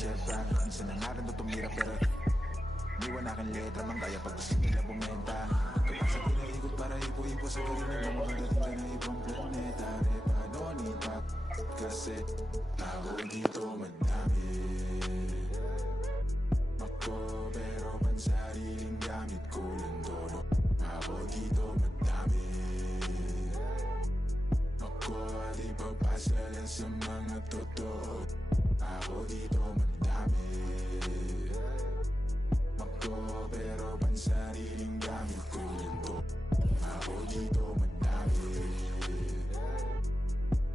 siyempre minsan na nga rin to tumira pero iniwan aking letra mang kaya pag gusto nila bumenta. Kapasa pinaikot para ipo-ipo sa garinan na makarating ka na ibang planeta. Paano ni Pop kasi ako dito madami. Ako pero pansariling gamit ko lang todo. Ako dito madami. Ako di papasa lang sa mga totoo. Ako dito madami. Ako pero pansariling gamit ko lang to. Ako dito madami.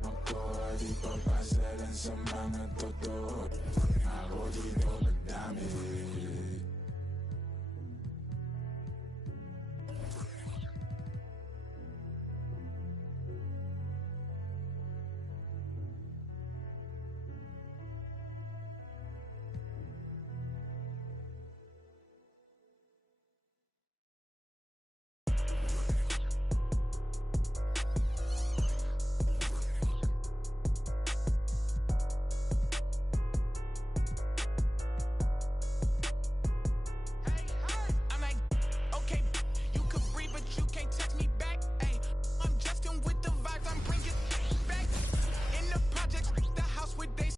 Ako di papasa lang sa mga totoo. Ako dito madami. I'm like, okay, you could breathe, but you can't text me back. Ay, I'm Justin with the vibes, I'm bringing back. In the projects, the house with they.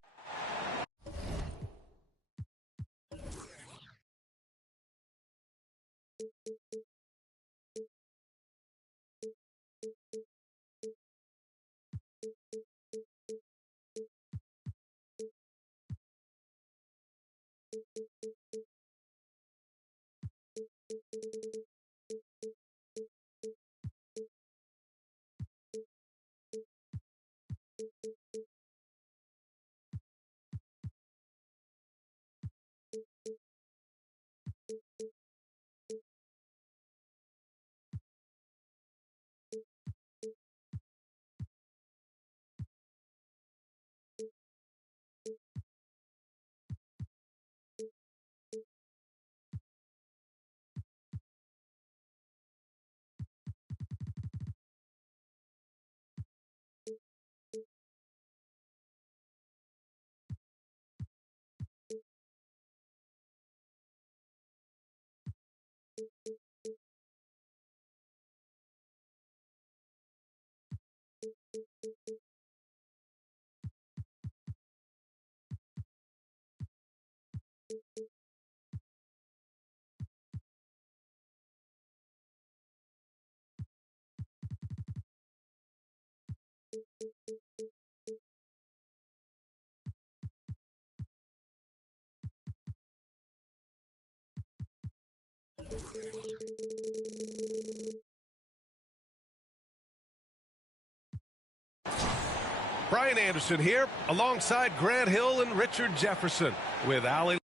Brian Anderson here, alongside Grant Hill and Richard Jefferson, with Allie.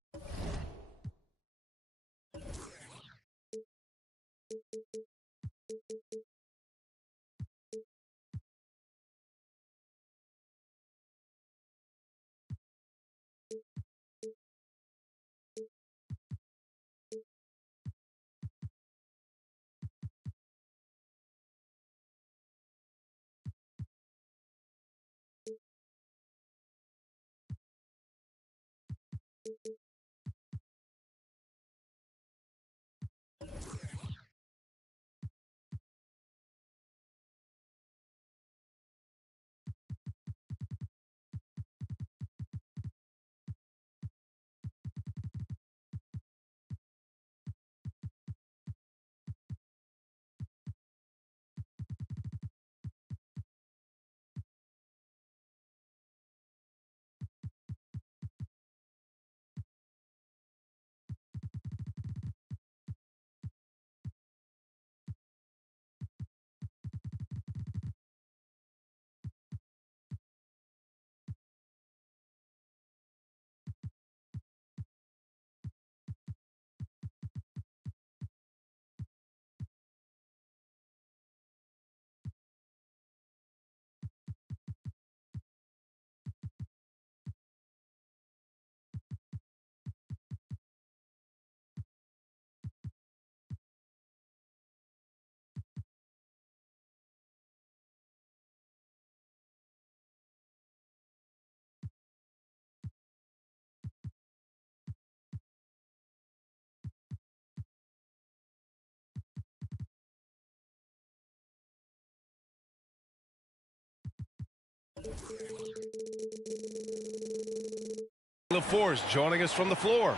LaForce joining us from the floor.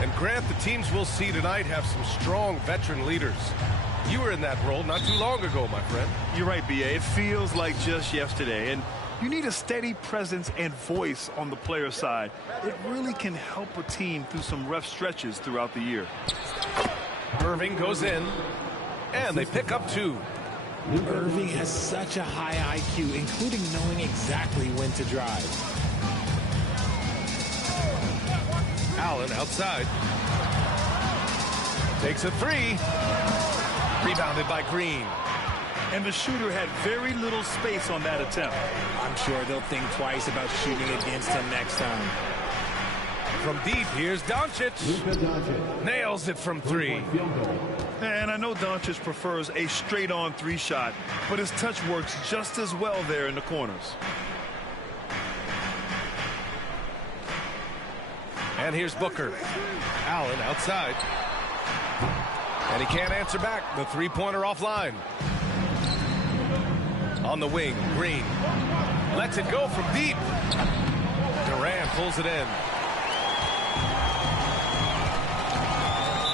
And Grant, the teams we'll see tonight have some strong veteran leaders. You were in that role not too long ago, my friend. You're right, B.A. It feels like just yesterday. And you need a steady presence and voice on the player side. It really can help a team through some rough stretches throughout the year. Irving goes in, and they pick up 2. Irving has such a high IQ, including knowing exactly when to drive. Allen outside. Takes a 3. Rebounded by Green. And the shooter had very little space on that attempt. I'm sure they'll think twice about shooting against him next time. From deep, here's Doncic. Nails it from 3. And I know Doncic prefers a straight-on 3 shot, but his touch works just as well there in the corners. And here's Booker. Allen outside. And he can't answer back. The three-pointer offline. On the wing, Green. Lets it go from deep. Durant pulls it in.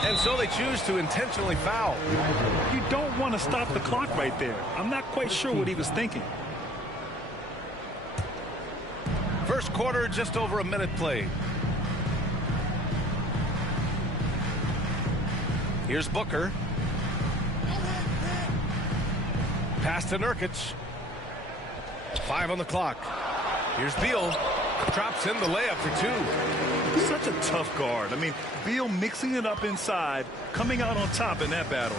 And so they choose to intentionally foul. You don't want to stop the clock right there. I'm not quite sure what he was thinking. First quarter, just over a minute played. Here's Booker. Pass to Nurkic. 5 on the clock. Here's Beal. Drops in the layup for 2. Such a tough guard. I mean, Beal mixing it up inside, coming out on top in that battle.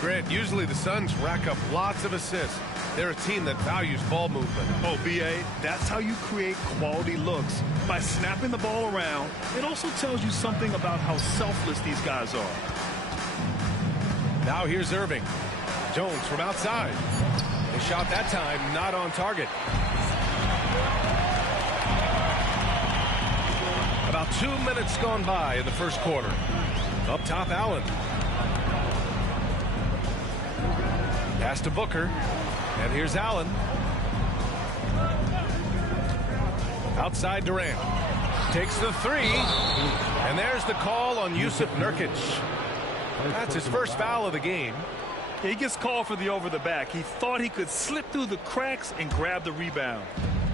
Grant, usually the Suns rack up lots of assists. They're a team that values ball movement. Oh, B.A., that's how you create quality looks. By snapping the ball around, it also tells you something about how selfless these guys are. Now here's Irving. Jones from outside. His shot that time not on target. About 2 minutes gone by in the first quarter. Up top, Allen. Pass to Booker. And here's Allen. Outside Durant. Takes the 3. And there's the call on Jusuf Nurkic. That's his first foul of the game. He gets called for the over the back. He thought he could slip through the cracks and grab the rebound.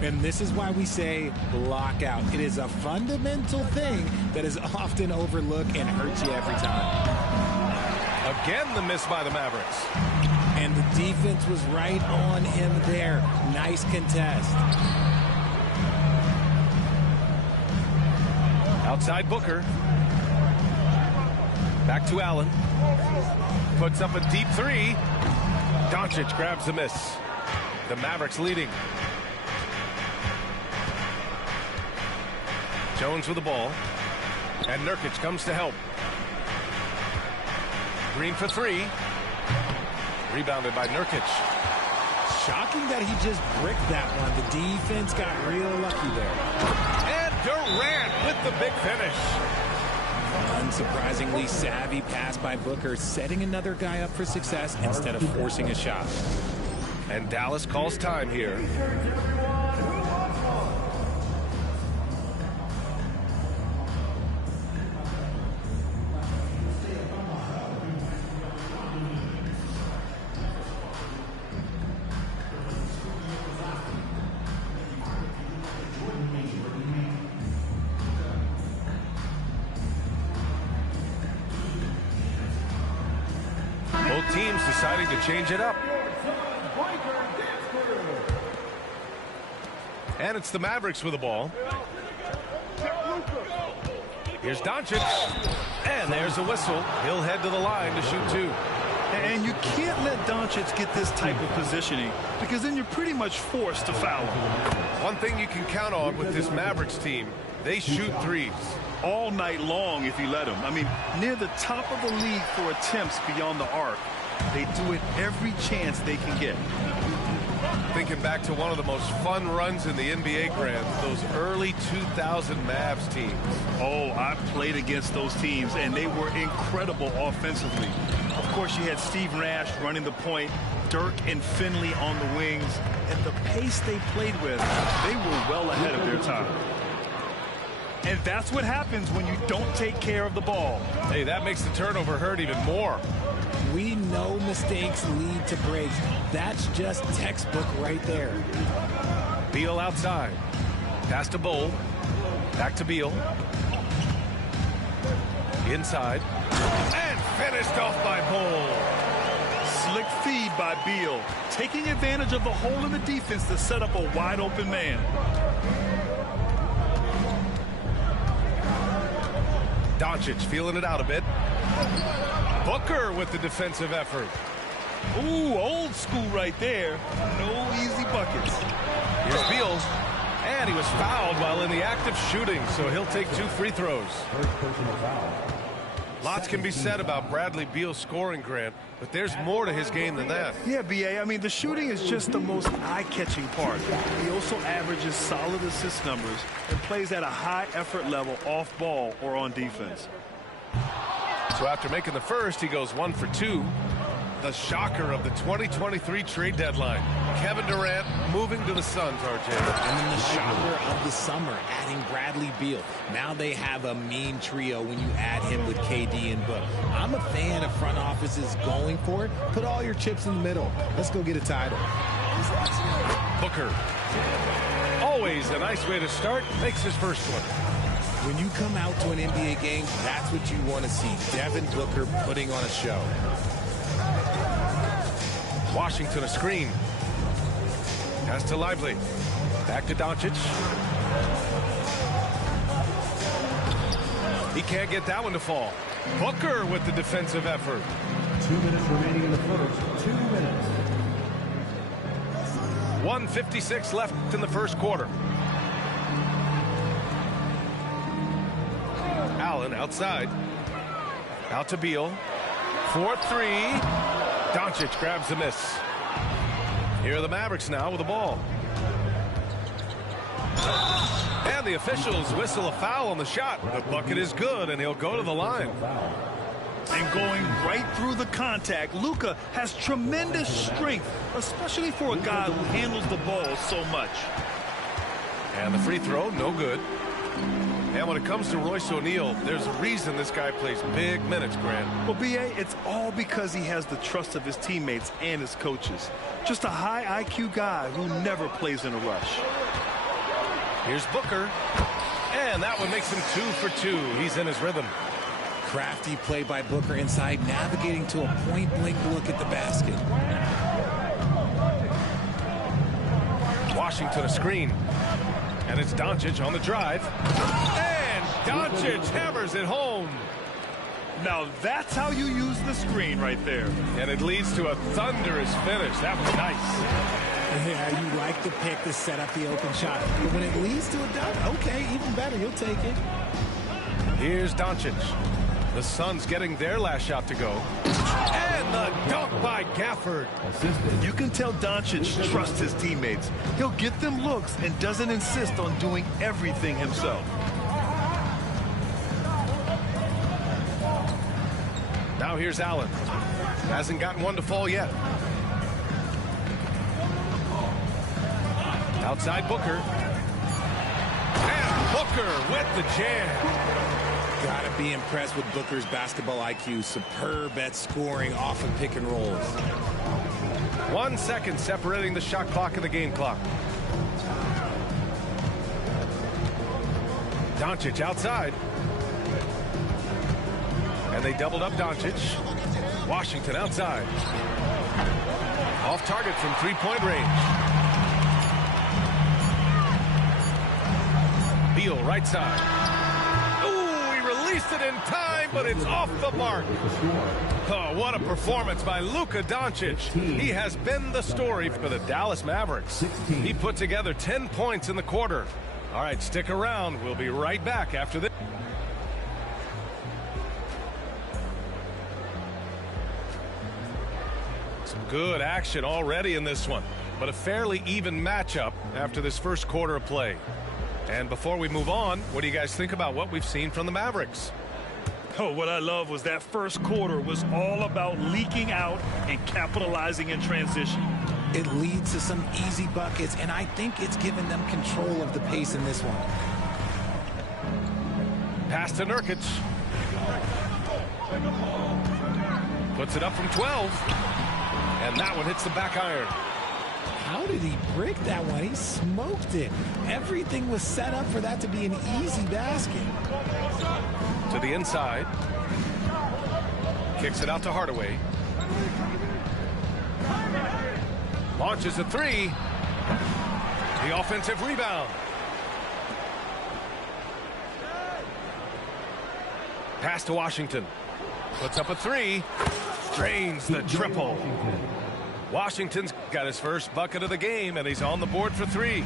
And this is why we say block out. It is a fundamental thing that is often overlooked and hurts you every time. Again, the miss by the Mavericks. And the defense was right on him there. Nice contest. Outside Booker. Back to Allen. Puts up a deep 3. Doncic grabs the miss. The Mavericks leading. Jones with the ball. And Nurkic comes to help. Green for 3. Rebounded by Nurkic. Shocking that he just bricked that one. The defense got real lucky there. And Durant with the big finish. Unsurprisingly savvy pass by Booker, setting another guy up for success instead of forcing a shot. And Dallas calls time here. Both teams deciding to change it up. And it's the Mavericks with the ball. Here's Doncic. And there's a whistle. He'll head to the line to shoot 2. And you can't let Doncic get this type of positioning because then you're pretty much forced to foul him. One thing you can count on with this Mavericks team, they shoot threes. All night long if you let him. I mean, near the top of the league for attempts beyond the arc. They do it every chance they can get. Thinking back to one of the most fun runs in the NBA, Grant, those early 2000 Mavs teams. Oh, I played against those teams, and they were incredible offensively. Of course, you had Steve Nash running the point, Dirk and Finley on the wings, and the pace they played with, they were well ahead of their time. And that's what happens when you don't take care of the ball. Hey, that makes the turnover hurt even more. We know mistakes lead to breaks. That's just textbook right there. Beal outside. Pass to Bull. Back to Beal. Inside. And finished off by Bull. Slick feed by Beal, taking advantage of the hole in the defense to set up a wide open man. Doncic feeling it out a bit. Booker with the defensive effort. Ooh, old school right there. No easy buckets. Here's Beal. And he was fouled while in the act of shooting, so he'll take 2 free throws. Lots can be said about Bradley Beal's scoring, Grant, but there's more to his game than that. Yeah, B.A., I mean, the shooting is just the most eye-catching part. He also averages solid assist numbers and plays at a high effort level off ball or on defense. So after making the first, he goes 1 for 2. The shocker of the 2023 trade deadline. Kevin Durant moving to the Suns, RJ. And then the shocker of the summer, adding Bradley Beal. Now they have a mean trio when you add him with KD and Book. I'm a fan of front offices going for it. Put all your chips in the middle. Let's go get a title. Booker. Always a nice way to start. Makes his first one. When you come out to an NBA game, that's what you want to see. Devin Booker putting on a show. Washington a screen. Pass to Lively. Back to Doncic. He can't get that one to fall. Booker with the defensive effort. 2 minutes remaining in the first. 2 minutes. 1:56 left in the first quarter. Allen outside. Out to Beal. 4-3. Doncic grabs the miss. Here are the Mavericks now with the ball. And the officials whistle a foul on the shot. The bucket is good, and he'll go to the line. And going right through the contact, Luka has tremendous strength, especially for a guy who handles the ball so much. And the free throw, no good. And when it comes to Royce O'Neal, there's a reason this guy plays big minutes, Grant. Well, B.A., it's all because he has the trust of his teammates and his coaches. Just a high IQ guy who never plays in a rush. Here's Booker. And that one makes him 2 for 2. He's in his rhythm. Crafty play by Booker inside, navigating to a point-blank look at the basket. Washington a screen. And it's Doncic on the drive. And Doncic hammers it home. Now that's how you use the screen right there. And it leads to a thunderous finish. That was nice. Yeah, you like the pick to set up the open shot. But when it leads to a dunk, okay, even better, you'll take it. Here's Doncic. The Suns getting their last shot to go. And the dunk by Gafford. You can tell Doncic trusts his teammates. He'll get them looks and doesn't insist on doing everything himself. Now here's Allen. Hasn't gotten one to fall yet. Outside Booker. And Booker with the jam. Gotta be impressed with Booker's basketball IQ. Superb at scoring off of pick and rolls. 1 second separating the shot clock and the game clock. Doncic outside. And they doubled up Doncic. Washington outside. Off target from three-point range. Beal right side. Released it in time, but it's off the mark. Oh, what a performance by Luka Doncic. He has been the story for the Dallas Mavericks. He put together 10 points in the quarter. All right, stick around. We'll be right back after this. good action already in this one, but a fairly even matchup after this first quarter of play. And before we move on, what do you guys think about what we've seen from the Mavericks? Oh, what I love was that first quarter was all about leaking out and capitalizing in transition. It leads to some easy buckets, and I think it's given them control of the pace in this one. Pass to Nurkic. Puts it up from 12. And that one hits the back iron. How did he brick that one? He smoked it. Everything was set up for that to be an easy basket. To the inside. Kicks it out to Hardaway. Launches a three. The offensive rebound. Pass to Washington. Puts up a three. Drains the triple. Washington's got his first bucket of the game, and he's on the board for three.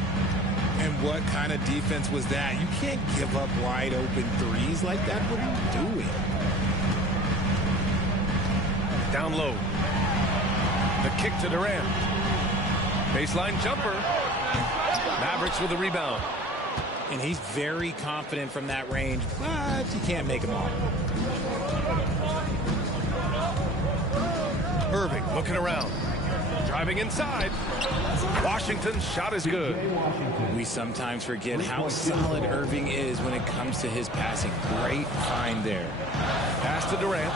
And what kind of defense was that? You can't give up wide open threes like that. What are you doing? Down low. The kick to Durant. Baseline jumper. Mavericks with a rebound. And he's very confident from that range, but you can't make him all. Irving looking around. Driving inside. Washington's shot is good. We sometimes forget how solid Irving is when it comes to his passing. Great find there. Pass to Durant.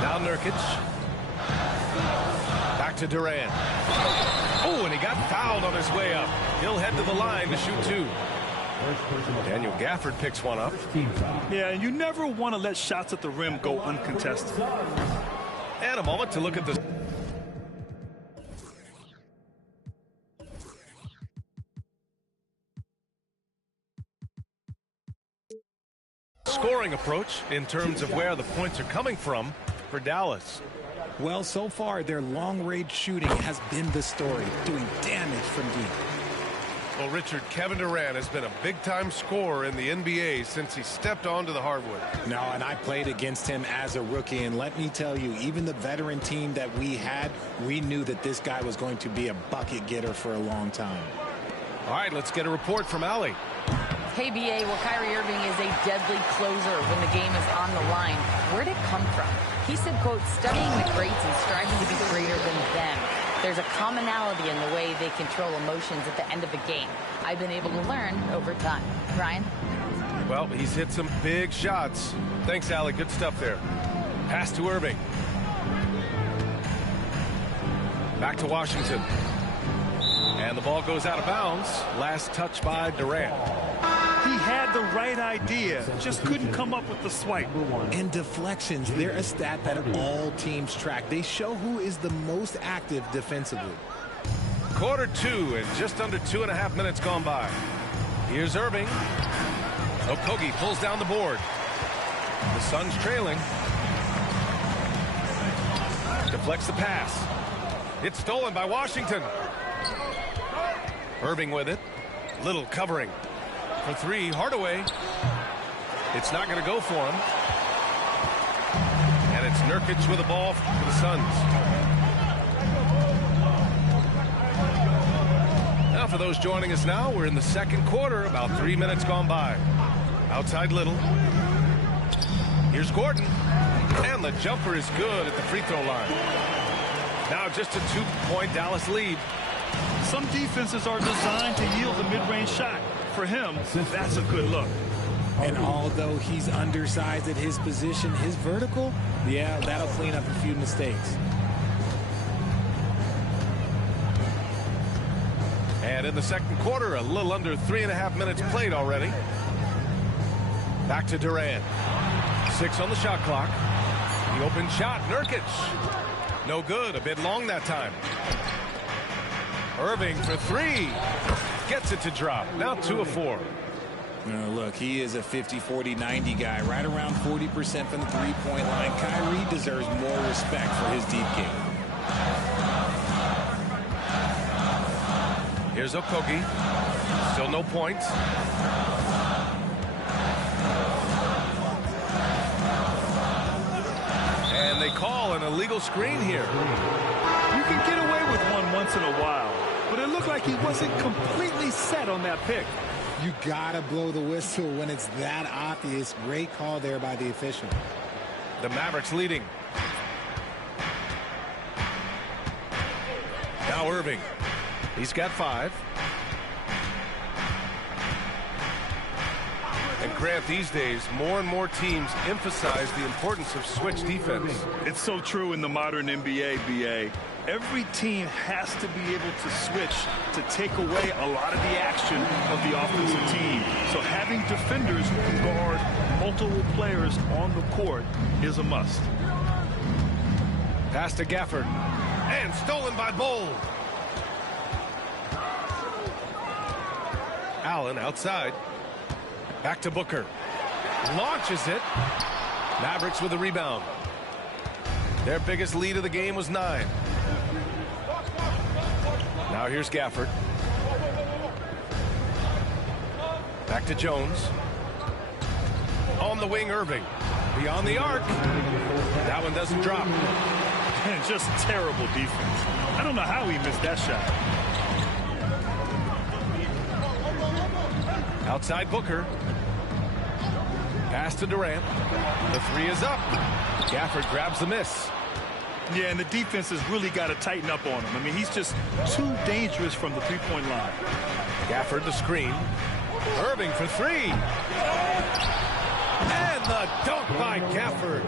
Now Nurkic. Back to Durant. Oh, and he got fouled on his way up. He'll head to the line to shoot two. Daniel Gafford picks one up. Yeah, and you never want to let shots at the rim go uncontested. And a moment to look at the scoring approach in terms of where the points are coming from for Dallas. Well, so far, their long-range shooting has been the story, doing damage from deep. Well, Richard, Kevin Durant has been a big-time scorer in the NBA since he stepped onto the hardwood. No, and I played against him as a rookie, and let me tell you, even the veteran team that we had, we knew that this guy was going to be a bucket getter for a long time. All right, let's get a report from Allie. Hey, BA, well, Kyrie Irving is a deadly closer when the game is on the line. Where'd it come from? He said, quote, studying the greats and striving to be greater than them. There's a commonality in the way they control emotions at the end of the game. I've been able to learn over time. Ryan? Well, he's hit some big shots. Thanks, Allie. Good stuff there. Pass to Irving. Back to Washington. And the ball goes out of bounds. Last touch by Durant. He had the right idea, just couldn't come up with the swipe. And deflections, they're a stat that all teams track. They show who is the most active defensively. Quarter two and just under 2.5 minutes gone by. Here's Irving. Okogie pulls down the board. The Suns trailing. Deflects the pass. It's stolen by Washington. Irving with it. Little covering. For three, Hardaway. It's not going to go for him. And it's Nurkic with the ball for the Suns. Now for those joining us now, we're in the second quarter, about 3 minutes gone by. Outside Little. Here's Gordon. And the jumper is good at the free throw line. Now just a 2-point Dallas lead. Some defenses are designed to yield the mid-range shot. For him, that's a good look. And although he's undersized at his position, his vertical, yeah, that'll clean up a few mistakes. And in the second quarter, a little under 3.5 minutes played already. Back to Durant. 6 on the shot clock. The open shot, Nurkic. No good, a bit long that time. Irving for three. Gets it to drop. Now 2 of 4. Look, he is a 50-40-90 guy, right around 40% from the three-point line. Kyrie deserves more respect for his deep game. Here's Okogie. Still no points. And they call an illegal screen here. You can get away with one once in a while, but it looked like he wasn't completely set on that pick. You gotta blow the whistle when it's that obvious. Great call there by the official. The Mavericks leading. Now Irving. He's got 5. And Grant, these days, more and more teams emphasize the importance of switch defense. It's so true in the modern NBA, BA. Every team has to be able to switch to take away a lot of the action of the offensive team. So having defenders who can guard multiple players on the court is a must. Pass to Gafford. And stolen by Bold. Allen outside. Back to Booker. Launches it. Mavericks with a rebound. Their biggest lead of the game was 9. Now here's Gafford. Back to Jones. On the wing, Irving. Beyond the arc. That one doesn't drop. And just terrible defense. I don't know how he missed that shot. Outside Booker. Pass to Durant. The 3 is up. Gafford grabs the miss. Yeah, and the defense has really got to tighten up on him. I mean, he's just too dangerous from the three-point line. Gafford the screen. Irving for 3. And the dunk by Gafford.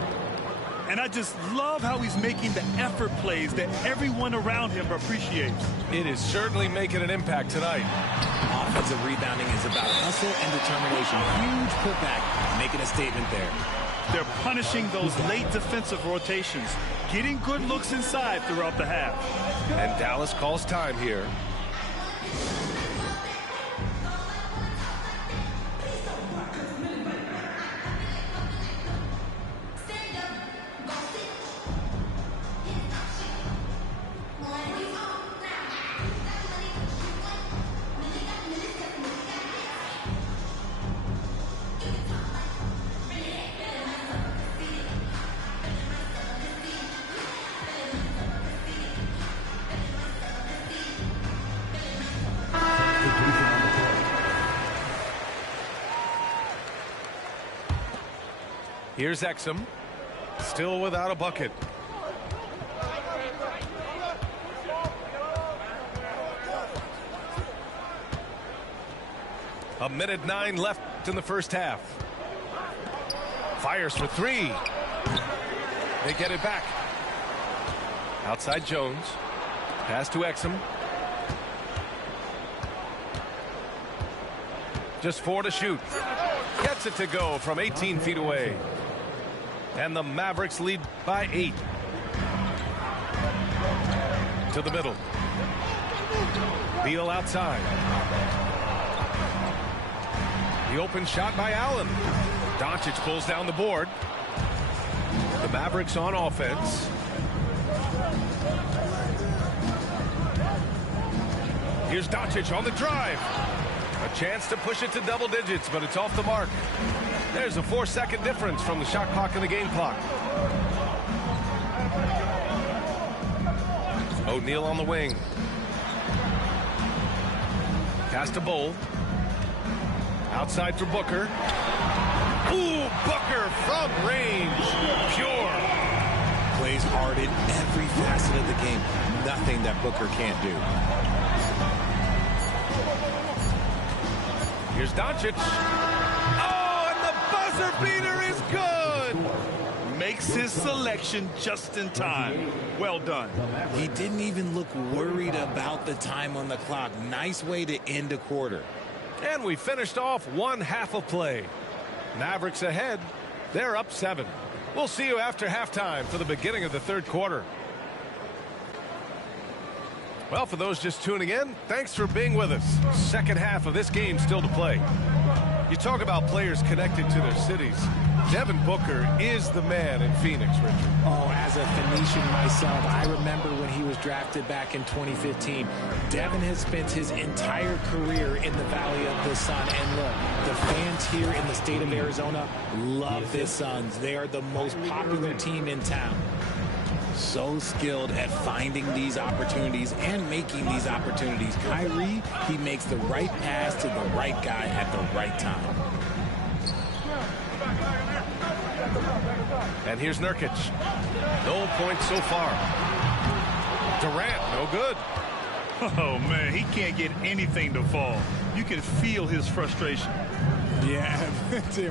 And I just love how he's making the effort plays that everyone around him appreciates. It is certainly making an impact tonight. Offensive rebounding is about hustle and determination. Huge putback, making a statement there. They're punishing those late defensive rotations, getting good looks inside throughout the half. And Dallas calls time here. Here's Exum, still without a bucket. A minute 9 left in the first half. Fires for 3. They get it back. Outside Jones. Pass to Exum. Just 4 to shoot. Gets it to go from 18 feet away. And the Mavericks lead by 8. To the middle. Beal outside. The open shot by Allen. Doncic pulls down the board. The Mavericks on offense. Here's Doncic on the drive. A chance to push it to double digits, but it's off the mark. There's a 4-second difference from the shot clock and the game clock. O'Neal on the wing. Pass to Bowl. Outside for Booker. Ooh, Booker from range. Pure. Plays hard in every facet of the game. Nothing that Booker can't do. Here's Doncic. Oh, and the buzzer beater is good. Makes his selection just in time. Well done. He didn't even look worried about the time on the clock. Nice way to end a quarter. And we finished off one half of play. Mavericks ahead. They're up 7. We'll see you after halftime for the beginning of the third quarter. Well, for those just tuning in, thanks for being with us. Second half of this game still to play. You talk about players connected to their cities. Devin Booker is the man in Phoenix, Richard. Oh, as a Phoenician myself, I remember when he was drafted back in 2015. Devin has spent his entire career in the Valley of the Sun. And look, the fans here in the state of Arizona love the Suns. They are the most popular team in town. So skilled at finding these opportunities and making these opportunities. Kyrie, he makes the right pass to the right guy at the right time. And here's Nurkic. No points so far. Durant, no good. Oh, man, he can't get anything to fall. You can feel his frustration. Yeah,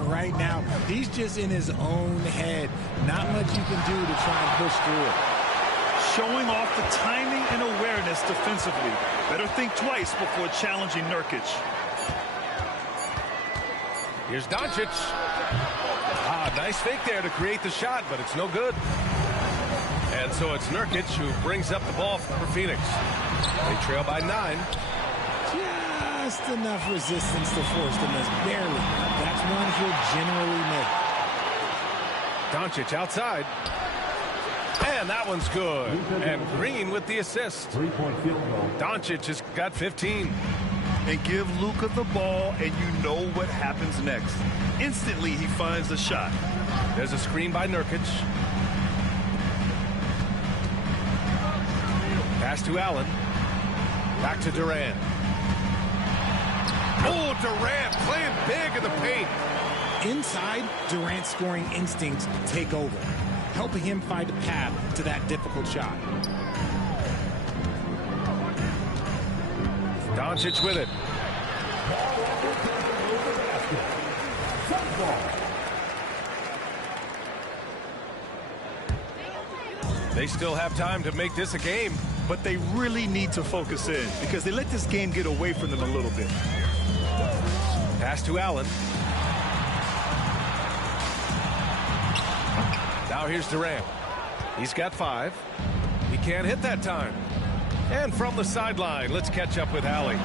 right now, he's just in his own head. Not much you can do to try and push through it. Showing off the timing and awareness defensively. Better think twice before challenging Nurkic. Here's Doncic. Nice fake there to create the shot, but it's no good. And so it's Nurkic who brings up the ball for Phoenix. They trail by 9. Just enough resistance to force the miss. Barely. That's one he'll generally make. Doncic outside. And that one's good. And Green with the assist. 3-point field goal. Doncic has got 15. And give Luka the ball, and you know what happens next. Instantly, he finds the shot. There's a screen by Nurkic. Pass to Allen. Back to Durant. Oh, Durant playing big in the paint. Inside, Durant's scoring instincts take over, helping him find a path to that difficult shot. Doncic with it. They still have time to make this a game. But they really need to focus in because they let this game get away from them a little bit. Pass to Allen. Now here's Durant. He's got 5. He can't hit that time. And from the sideline, let's catch up with Allie.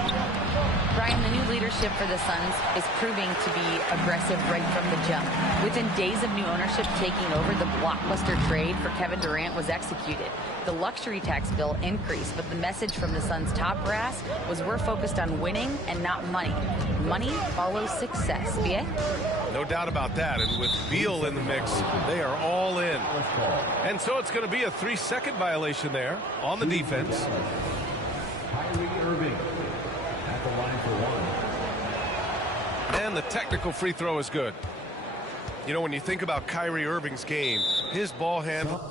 Brian, the new leadership for the Suns is proving to be aggressive right from the jump. Within days of new ownership taking over, the blockbuster trade for Kevin Durant was executed. The luxury tax bill increased, but the message from the Suns' top brass was we're focused on winning and not money. Money follows success. BA? No doubt about that. And with Beal in the mix, they are all in. And so it's going to be a 3-second violation there on the defense. Kyrie Irving at the line for 1. And the technical free throw is good. You know, when you think about Kyrie Irving's game, his ball handle.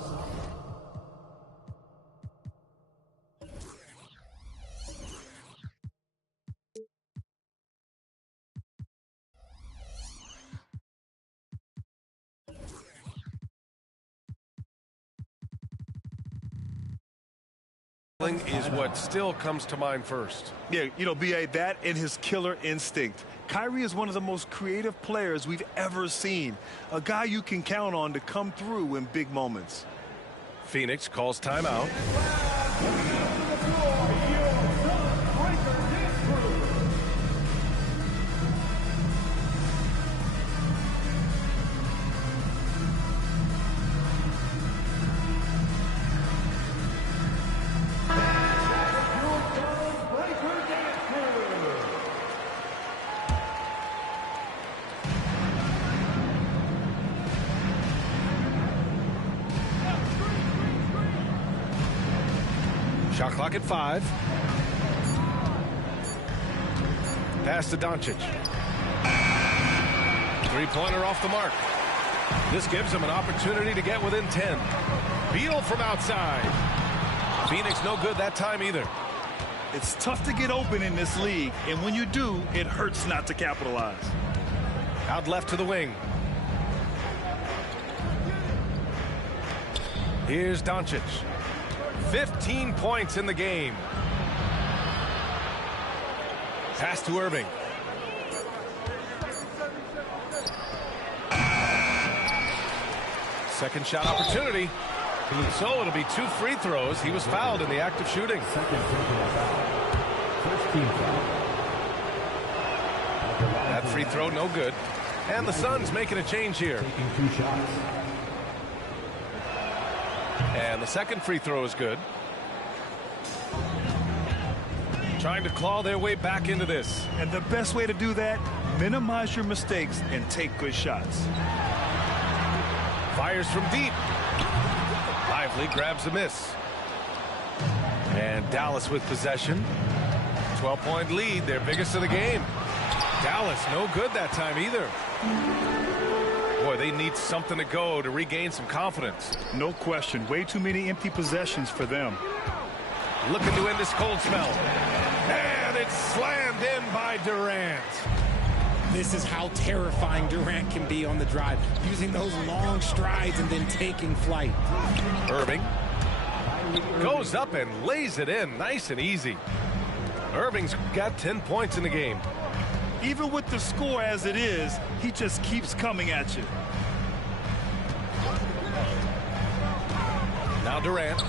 Is what still comes to mind first. Yeah, you know, B.A., that and his killer instinct. Kyrie is one of the most creative players we've ever seen. A guy you can count on to come through in big moments. Phoenix calls timeout. Shot clock at 5. Pass to Doncic. Three-pointer off the mark. This gives him an opportunity to get within 10. Beal from outside. Phoenix no good that time either. It's tough to get open in this league, and when you do, it hurts not to capitalize. Out left to the wing. Here's Doncic. 15 points in the game. Pass to Irving. Second shot opportunity. So it'll be 2 free throws. He was fouled in the act of shooting. Second personal foul. First team foul. That free throw no good. And the Suns making a change here. Taking 2 shots. And the second free throw is good. Trying to claw their way back into this. And the best way to do that, minimize your mistakes and take good shots. Fires from deep. Lively grabs a miss. And Dallas with possession. 12-point lead, their biggest of the game. Dallas no good that time either. Boy, they need something to go to regain some confidence. No question. Way too many empty possessions for them. Looking to end this cold spell. And it's slammed in by Durant. This is how terrifying Durant can be on the drive, using those long strides and then taking flight. Irving goes up and lays it in nice and easy. Irving's got 10 points in the game. Even with the score as it is, he just keeps coming at you. Now Durant.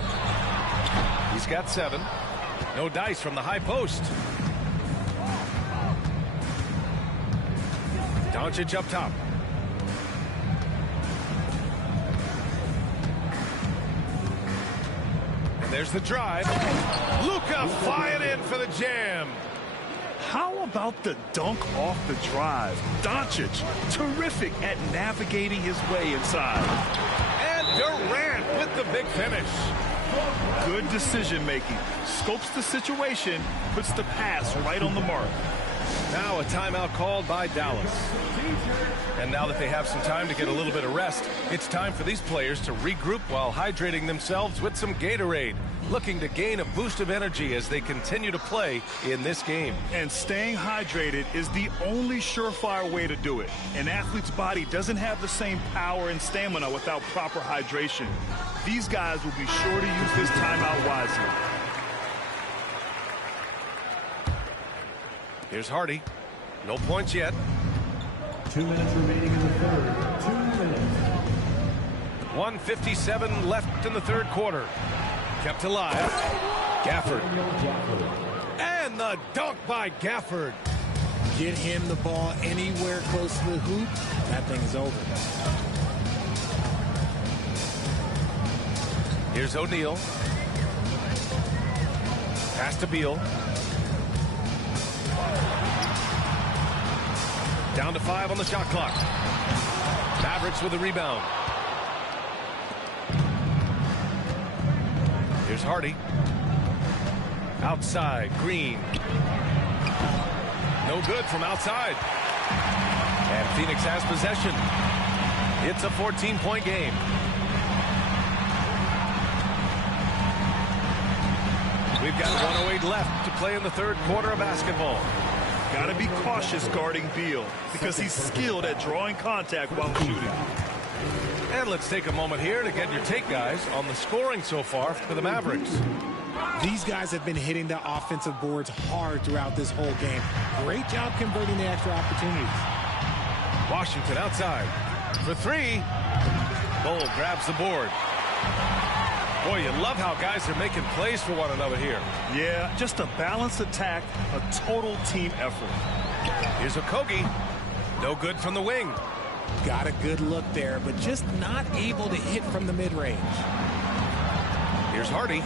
He's got 7. No dice from the high post. Doncic up top. And there's the drive. Luka flying in for the jam. How about the dunk off the drive? Doncic, terrific at navigating his way inside. And Durant with the big finish. Good decision making. Scopes the situation, puts the pass right on the mark. Now a timeout called by Dallas. And now that they have some time to get a little bit of rest, it's time for these players to regroup while hydrating themselves with some Gatorade, looking to gain a boost of energy as they continue to play in this game. And staying hydrated is the only surefire way to do it. An athlete's body doesn't have the same power and stamina without proper hydration. These guys will be sure to use this timeout wisely. Here's Hardy. No points yet. 2 minutes remaining in the third. 2 minutes. 1:57 left in the third quarter. Kept alive. Gafford. And the dunk by Gafford. Get him the ball anywhere close to the hoop, that thing is over. Here's O'Neal. Pass to Beal. Down to 5 on the shot clock. Mavericks with the rebound. Here's Hardy. Outside, Green. No good from outside. And Phoenix has possession. It's a 14-point game. We've got 1:08 left to play in the third quarter of basketball. Got to be cautious guarding Beal because he's skilled at drawing contact while shooting. And let's take a moment here to get your take, guys, on the scoring so far for the Mavericks. These guys have been hitting the offensive boards hard throughout this whole game. Great job converting the extra opportunities. Washington outside for 3. Bull grabs the board. Boy, you love how guys are making plays for one another here. Yeah, just a balanced attack, a total team effort. Here's Okogie. No good from the wing. Got a good look there, but just not able to hit from the mid-range. Here's Hardy.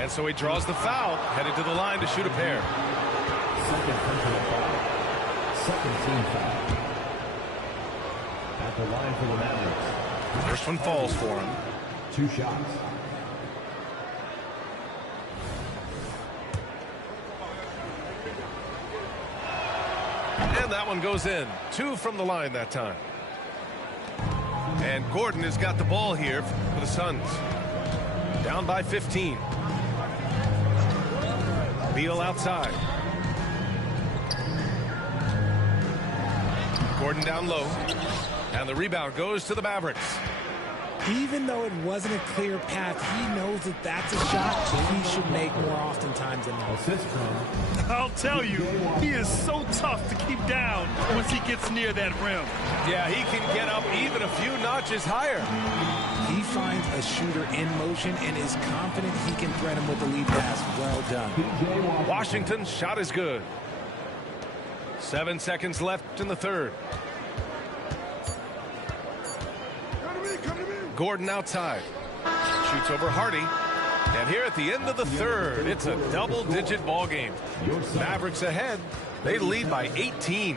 And so he draws the foul, headed to the line to shoot a pair. Second team foul. At the line for the Mavericks. First one falls for him. 2 shots. And that one goes in. 2 from the line that time. And Gordon has got the ball here for the Suns. Down by 15. Beal outside. Gordon down low. And the rebound goes to the Mavericks. Even though it wasn't a clear path, he knows that that's a shot he should make more oftentimes than not. Assist from. I'll tell you, he is so tough to keep down once he gets near that rim. Yeah, he can get up even a few notches higher. He finds a shooter in motion and is confident he can thread him with the lead pass. Well done. Washington's shot is good. 7 seconds left in the third. Gordon outside. Shoots over Hardy. And here at the end of the third, it's a double-digit ball game. Mavericks ahead. They lead by 18.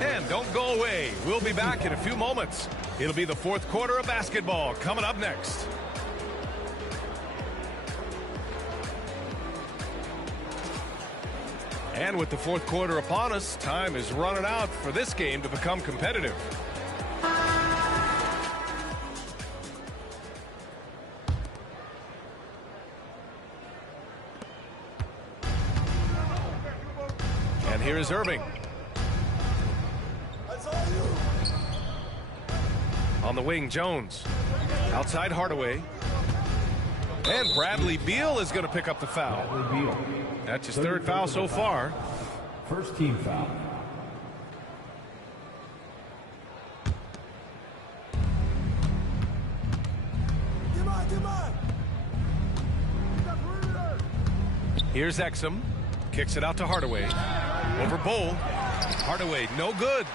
And don't go away. We'll be back in a few moments. It'll be the fourth quarter of basketball coming up next. And with the fourth quarter upon us, time is running out for this game to become competitive. And here is Irving. On the wing, Jones. Outside Hardaway. And Bradley Beal is going to pick up the foul. That's his third foul so far. First team foul. Here's Exum. Kicks it out to Hardaway. Over Bowl. Hardaway, no good.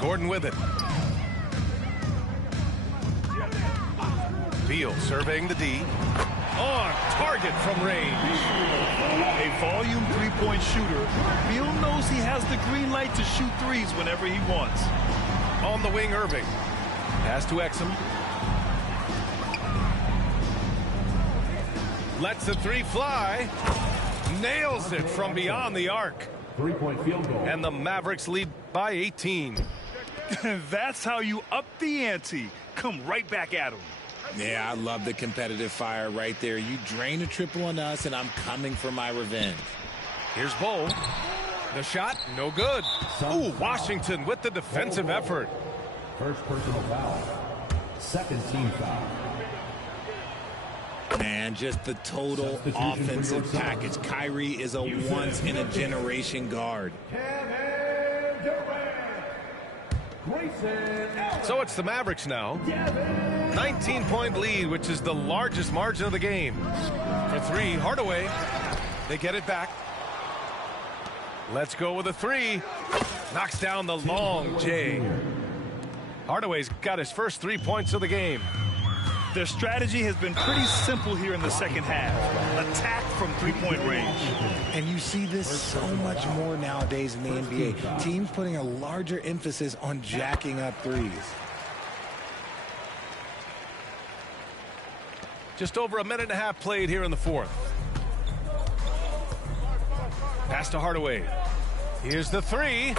Gordon with it. Beal surveying the D. On target from range. A volume three-point shooter. Beal knows he has the green light to shoot threes whenever he wants. On the wing, Irving. Pass to Exum. Lets the three fly. Nails it from beyond the arc. Three-point field goal. And the Mavericks lead by 18. That's how you up the ante. Come right back at him. Yeah, I love the competitive fire right there. You drain a triple on us, and I'm coming for my revenge. Here's Bowl. The shot, no good. Ooh, Washington with the defensive effort. First personal foul. Second team foul. And just the total offensive package. Kyrie is a once-in-a-generation guard. So it's the Mavericks now. 19-point lead, which is the largest margin of the game. For three, Hardaway. They get it back. Let's go with a three. Knocks down the long J. Hardaway's got his first 3 points of the game. Their strategy has been pretty simple here in the second half. Attack from three-point range. And you see this so much more nowadays in the NBA. Teams putting a larger emphasis on jacking up threes. Just over a minute and a half played here in the fourth. Pass to Hardaway. Here's the three.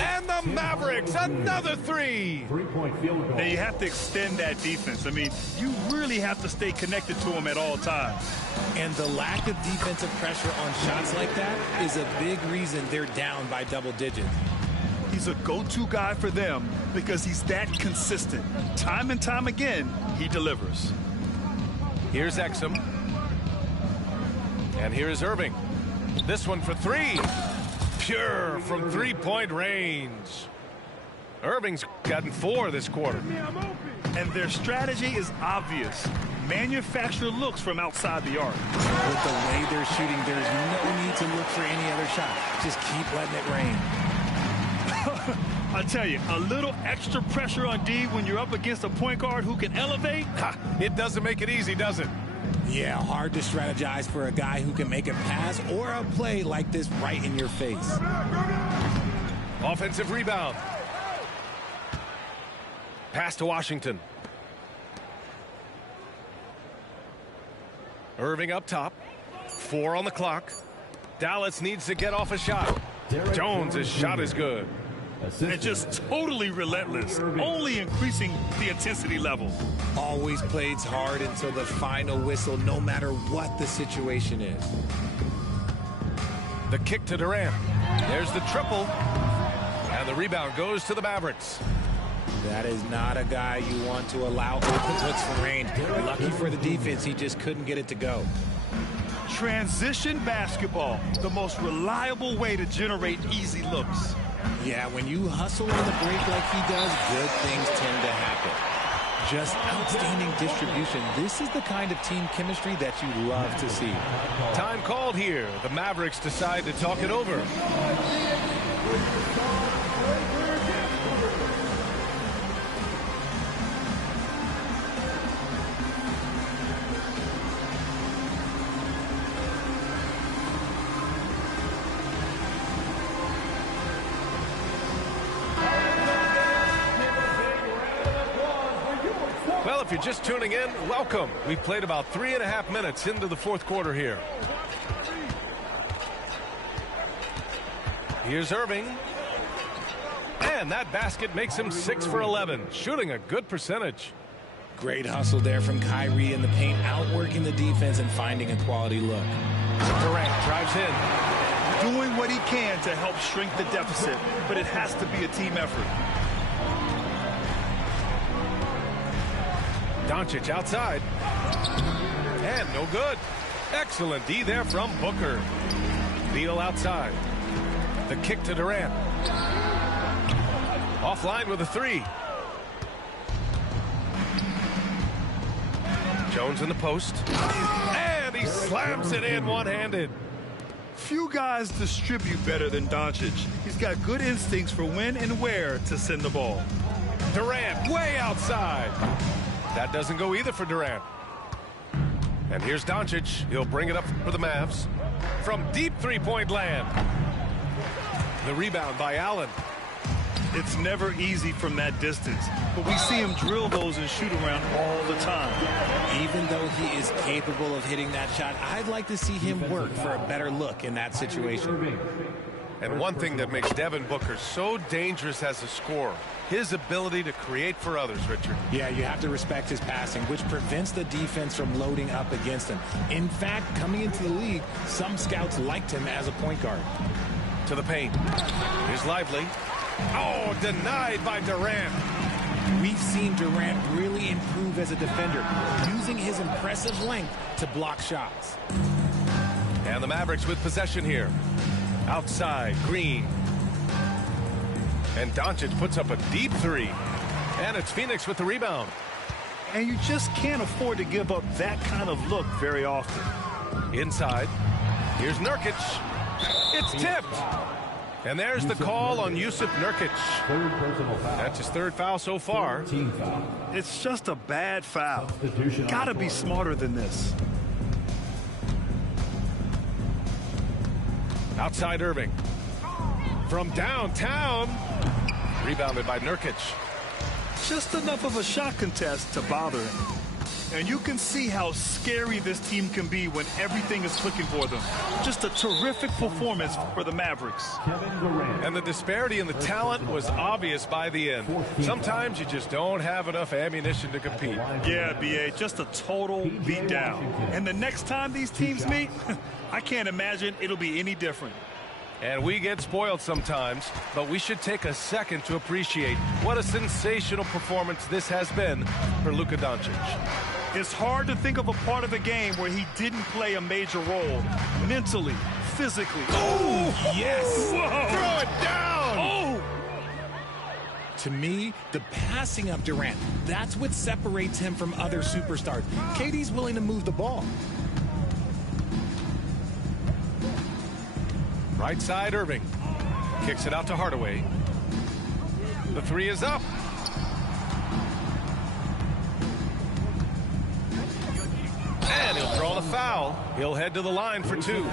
And the Mavericks, another three. Three-point field goal. Now you have to extend that defense. I mean, you really have to stay connected to them at all times. And the lack of defensive pressure on shots like that is a big reason they're down by double digits. He's a go-to guy for them because he's that consistent. Time and time again, he delivers. Here's Exum. And here's Irving. This one for three. Pure from three-point range. Irving's gotten 4 this quarter. And their strategy is obvious. Manufacture looks from outside the arc. With the way they're shooting, there's no need to look for any other shot. Just keep letting it rain. I tell you, a little extra pressure on D when you're up against a point guard who can elevate. It doesn't make it easy, does it? Yeah, hard to strategize for a guy who can make a pass or a play like this right in your face. Offensive rebound. Pass to Washington. Irving up top. 4 on the clock. Dallas needs to get off a shot. Jones' shot is good. And just totally relentless, only increasing the intensity level. Always plays hard until the final whistle, no matter what the situation is. The kick to Durant. There's the triple. And the rebound goes to the Mavericks. That is not a guy you want to allow open looks from range. Lucky for the defense, he just couldn't get it to go. Transition basketball, the most reliable way to generate easy looks. Yeah, when you hustle on the break like he does, good things tend to happen. just outstanding distribution. This is the kind of team chemistry that you love to see. Time called here. The Mavericks decide to talk it over. Well, if you're just tuning in, welcome. We've played about 3.5 minutes into the fourth quarter here. Here's Irving. And that basket makes him 6 for 11, shooting a good percentage. Great hustle there from Kyrie in the paint, outworking the defense and finding a quality look. Durant drives in. Doing what he can to help shrink the deficit, but it has to be a team effort. Doncic outside. And no good. Excellent D there from Booker. Beal outside. The kick to Durant. Offline with a three. Jones in the post. And he slams it in one-handed. Few guys distribute better than Doncic. He's got good instincts for when and where to send the ball. Durant way outside. That doesn't go either for Durant. And here's Doncic. He'll bring it up for the Mavs. From deep three-point land. The rebound by Allen. It's never easy from that distance, but we see him drill those and shoot around all the time. Even though he is capable of hitting that shot, I'd like to see him work for a better look in that situation. And one thing that makes Devin Booker so dangerous as a scorer, his ability to create for others, Richard. Yeah, you have to respect his passing, which prevents the defense from loading up against him. In fact, coming into the league, some scouts liked him as a point guard. To the paint. Here's Lively. Oh, denied by Durant. We've seen Durant really improve as a defender, using his impressive length to block shots. And the Mavericks with possession here. Outside, Green. And Doncic puts up a deep three. And it's Phoenix with the rebound. And you just can't afford to give up that kind of look very often. Inside. Here's Nurkic. It's tipped. And there's the call on Jusuf Nurkic. That's his third foul so far. It's just a bad foul. Gotta be smarter than this. Outside Irving. From downtown. Rebounded by Nurkic. Just enough of a shot contest to bother him. And you can see how scary this team can be when everything is clicking for them. Just a terrific performance for the Mavericks. And the disparity in the talent was obvious by the end. Sometimes you just don't have enough ammunition to compete. Yeah, B.A., just a total beatdown. And the next time these teams meet, I can't imagine it'll be any different. And we get spoiled sometimes, but we should take a second to appreciate what a sensational performance this has been for Luka Doncic. It's hard to think of a part of the game where he didn't play a major role. Mentally, physically. Oh, yes! Whoa. Throw it down! Oh! To me, the passing of Durant, that's what separates him from other superstars. KD's willing to move the ball. Right side, Irving. Kicks it out to Hardaway. The three is up. And he'll draw the foul. He'll head to the line for two.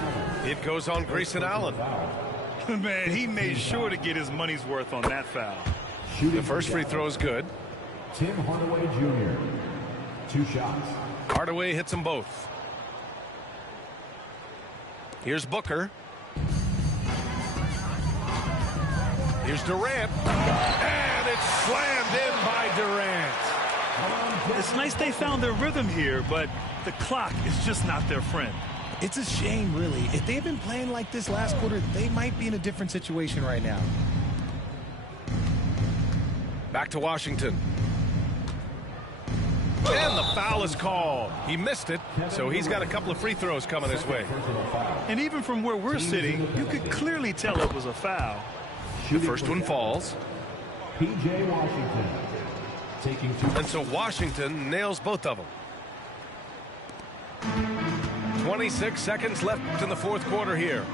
It goes on Grayson Allen. Man, he made sure to get his money's worth on that foul. The first free throw is good. Tim Hardaway Jr. 2 shots. Hardaway hits them both. Here's Booker. Here's Durant. And it's slammed in by Durant. It's nice they found their rhythm here, but the clock is just not their friend. It's a shame, really. If they had been playing like this last quarter, they might be in a different situation right now. Back to Washington. And the foul is called. He missed it, so he's got a couple of free throws coming his way. And even from where we're sitting, you could clearly tell it was a foul. The first one falls. P.J. Washington. taking 2. And so Washington nails both of them. 26 seconds left in the fourth quarter here.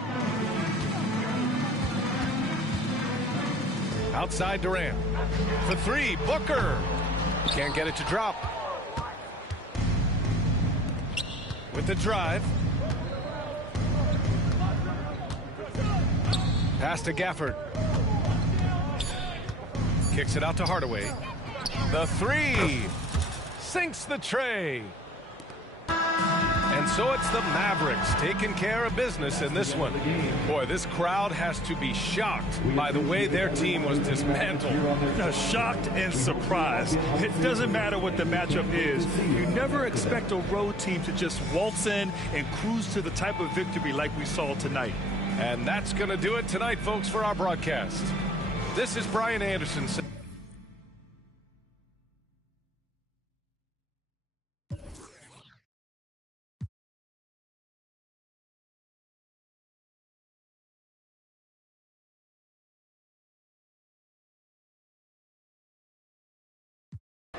Outside Durant. For three, Booker. Can't get it to drop. With the drive. Pass to Gafford. Kicks it out to Hardaway. The three. Sinks the tray. And so it's the Mavericks taking care of business in this one. Boy, this crowd has to be shocked by the way their team was dismantled. Shocked and surprised. It doesn't matter what the matchup is. You never expect a road team to just waltz in and cruise to the type of victory like we saw tonight. And that's going to do it tonight, folks, for our broadcast. This is Brian Anderson.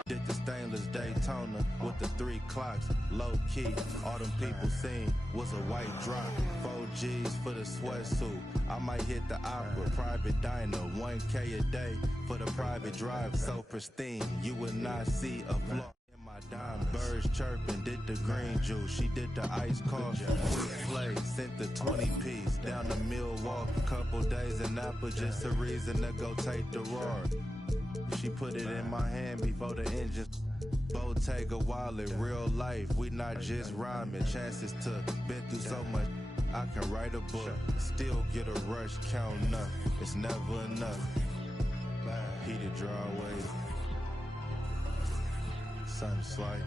Did the stainless Daytona with the 3 clocks, low key. All them people seen was a white drop. 4 G's for the sweatsuit. I might hit the opera, private diner, 1K a day for the private drive. So pristine, you would not see a flaw. In my dime, birds chirping, did the green juice. She did the iced coffee. Quick play, sent the 20 piece down to Milwaukee. Couple days in Napa, just a reason to go take the roar. She put it in my hand before the engine. Bottega wallet, real life. We not just rhyming. Chances to been through so much. I can write a book. Still get a rush counting up. It's never enough. Heated drawways. Sun slight.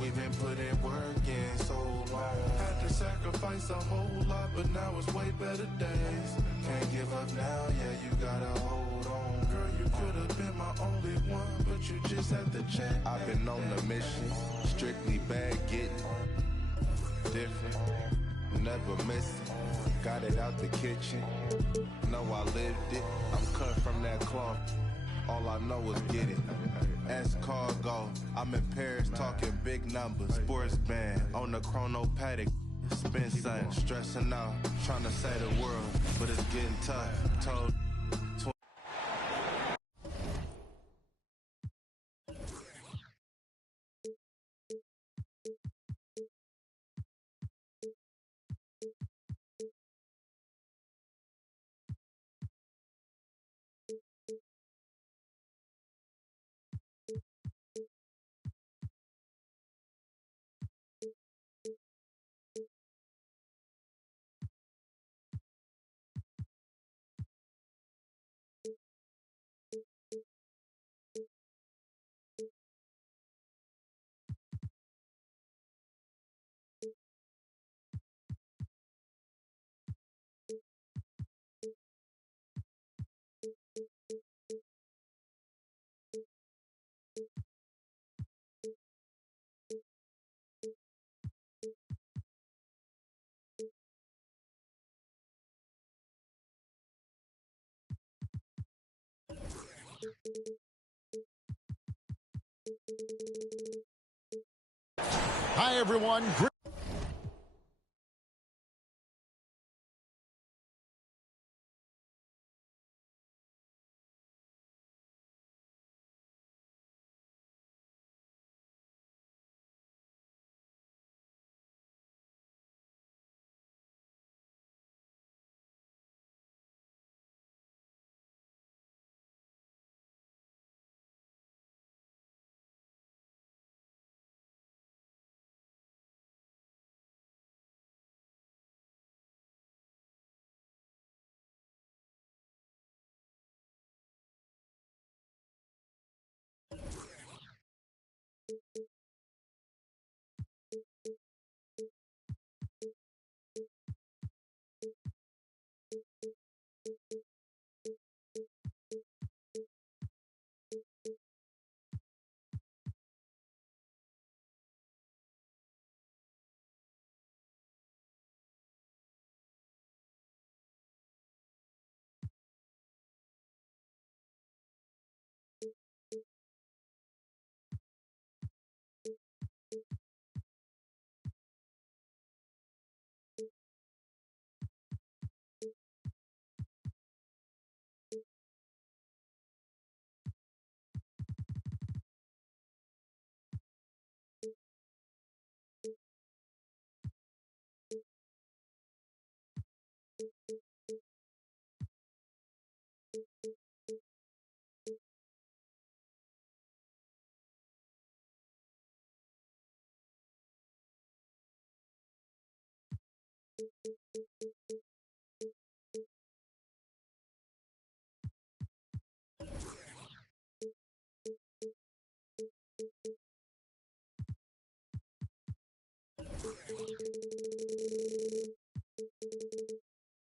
We've been putting work in so long. Had to sacrifice a whole lot, but now it's way better days. Can't give up now, yeah, you gotta hold on. Girl, you could have been my only one, but you just had to check. I've been on the mission, strictly bad getting. Different, never missing. Got it out the kitchen. Know I lived it. I'm cut from that cloth. All I know is get it. Ask cargo. I'm in Paris talking big numbers. Sports band on the chrono paddock. Spin something, stressing out, trying to save the world, but it's getting tough. Told Hi, everyone.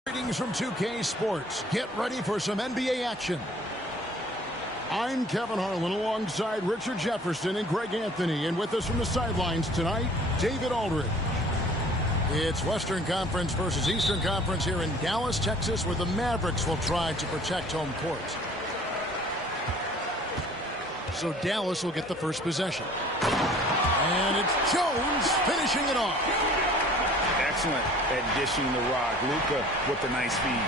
Greetings from 2K Sports. Get ready for some NBA action. I'm Kevin Harlan alongside Richard Jefferson and Greg Anthony. And with us from the sidelines tonight, David Aldridge. It's Western Conference versus Eastern Conference here in Dallas, Texas, where the Mavericks will try to protect home court. So Dallas will get the first possession. And it's Jones finishing it off. Excellent at dishing the rock. Luka with the nice feed.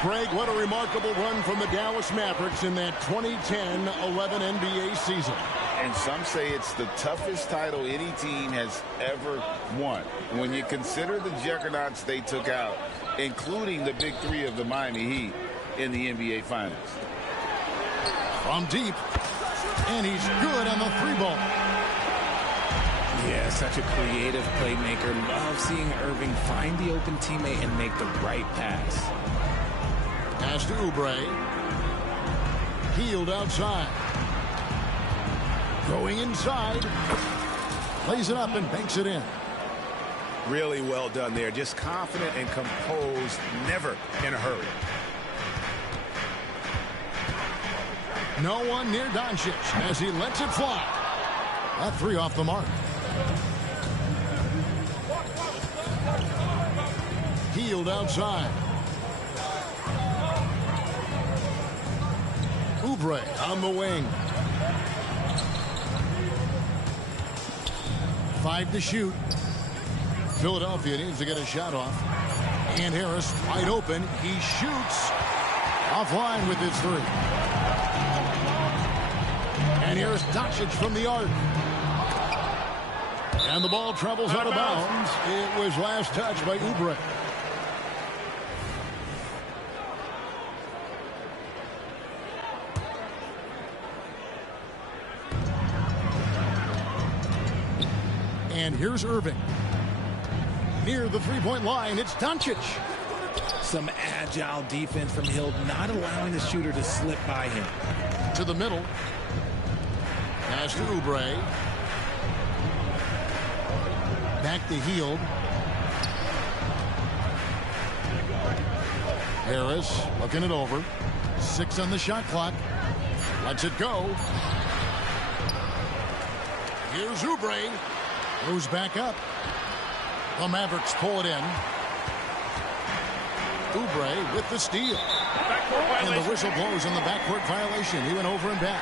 Greg, what a remarkable run from the Dallas Mavericks in that 2010-11 NBA season. And some say it's the toughest title any team has ever won. When you consider the juggernauts they took out, including the big three of the Miami Heat in the NBA Finals. From deep, and he's good on the three ball. Yeah, such a creative playmaker. Love seeing Irving find the open teammate and make the right pass. Pass to Oubre. Healed outside. Going inside. Plays it up and banks it in. Really well done there. Just confident and composed, never in a hurry. No one near Doncic as he lets it fly. That three off the mark. Healed outside. Oubre on the wing. 5 to shoot. Philadelphia needs to get a shot off. And Harris wide open. He shoots offline with his three. And here's Doncic from the arc. And the ball travels out of bounds. It was last touched by Oubre. And here's Irving. Near the three-point line, it's Doncic. Some agile defense from Hill, not allowing the shooter to slip by him. To the middle. Pass to Oubre. Back to Hield. Harris looking it over. 6 on the shot clock. Lets it go. Here's Oubre. Goes back up. The Mavericks pull it in. Oubre with the steal. And the whistle blows on the backcourt violation. He went over and back.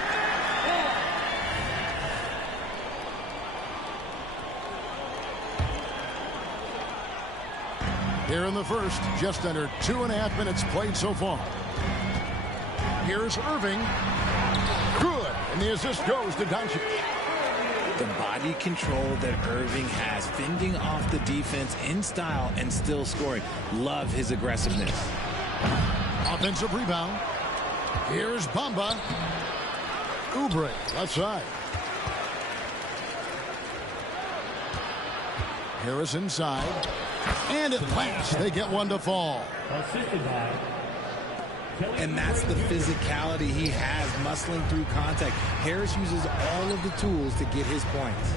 Here in the first, just under 2.5 minutes played so far. Here's Irving. Good. And the assist goes to Doncic. The body control that Irving has, fending off the defense in style and still scoring. Love his aggressiveness. Offensive rebound. Here's Bamba. Oubre, left side. Harris inside. And at last, they get one to fall. And that's the physicality he has, muscling through contact. Harris uses all of the tools to get his points.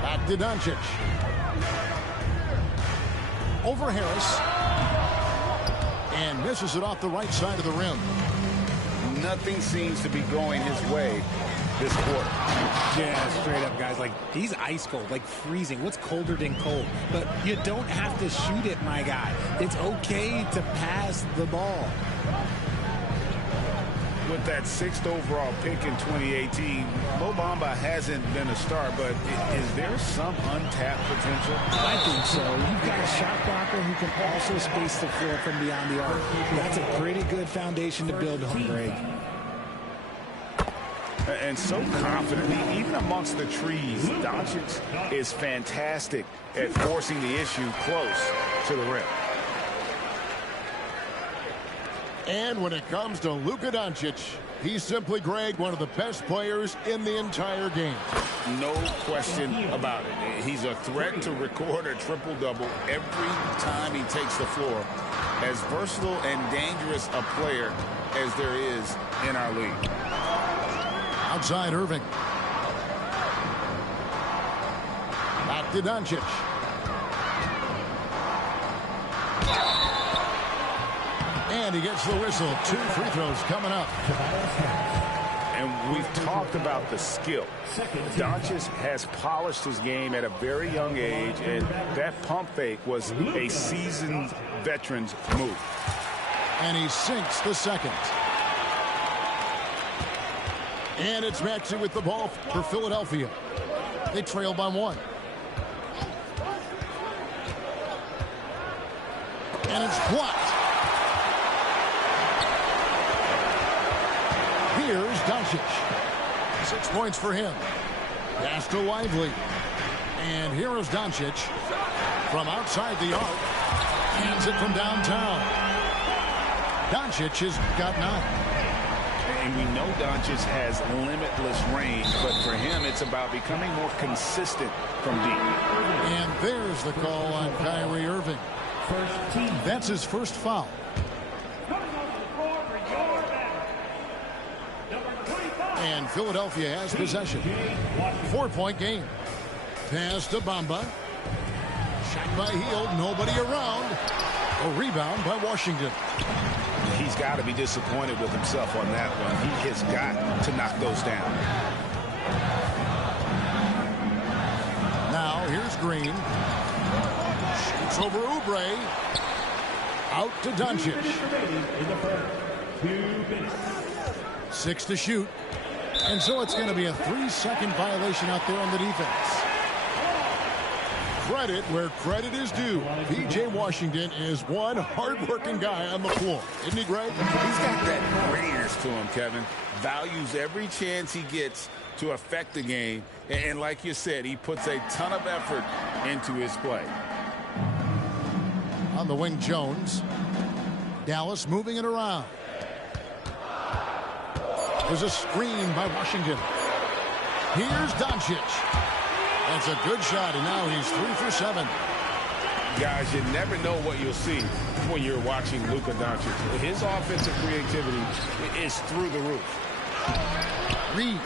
Back to Doncic. Over Harris. And misses it off the right side of the rim. Nothing seems to be going his way this quarter. Yeah, straight up, guys. Like, he's ice cold, like freezing. What's colder than cold? But you don't have to shoot it, my guy. It's okay to pass the ball. With that 6th overall pick in 2018, Mo Bamba hasn't been a star, but is there some untapped potential? I think so. You've got a shot blocker who can also space the floor from beyond the arc. That's a pretty good foundation to build on, Greg. And so confidently, even amongst the trees, Doncic is fantastic at forcing the issue close to the rim. And when it comes to Luka Doncic, he's simply, Greg, one of the best players in the entire game. No question about it. He's a threat to record a triple-double every time he takes the floor. As versatile and dangerous a player as there is in our league. Outside Irving. Back to Doncic. And he gets the whistle. 2 free throws coming up. And we've talked about the skill. Doncic has polished his game at a very young age, and that pump fake was a seasoned veteran's move. And he sinks the second. And it's Maxey with the ball for Philadelphia. They trail by 1. And it's blocked. Here's Doncic. 6 points for him. Pass to Lively. And here is Doncic from outside the arc. Hands it from downtown. Doncic has got 9. And we know Doncic has limitless range, but for him it's about becoming more consistent from deep. And there's the call on Kyrie Irving. That's his first foul. And Philadelphia has possession. 4-point game. Pass to Bamba. Shot by Hield. Nobody around. A rebound by Washington. He's got to be disappointed with himself on that one. He has got to knock those down. Now here's Green. Shoots over Oubre. Out to Doncic. 6 to shoot. And so it's going to be a 3-second violation out there on the defense. Credit where credit is due. P.J. Washington is one hard-working guy on the floor. Isn't he, Greg? He's got that grittiness to him, Kevin. Values every chance he gets to affect the game. And like you said, he puts a ton of effort into his play. On the wing, Jones. Dallas moving it around. There's a screen by Washington. Here's Doncic. That's a good shot, and now he's 3 for 7. Guys, you never know what you'll see when you're watching Luka Doncic. His offensive creativity is through the roof. Reed.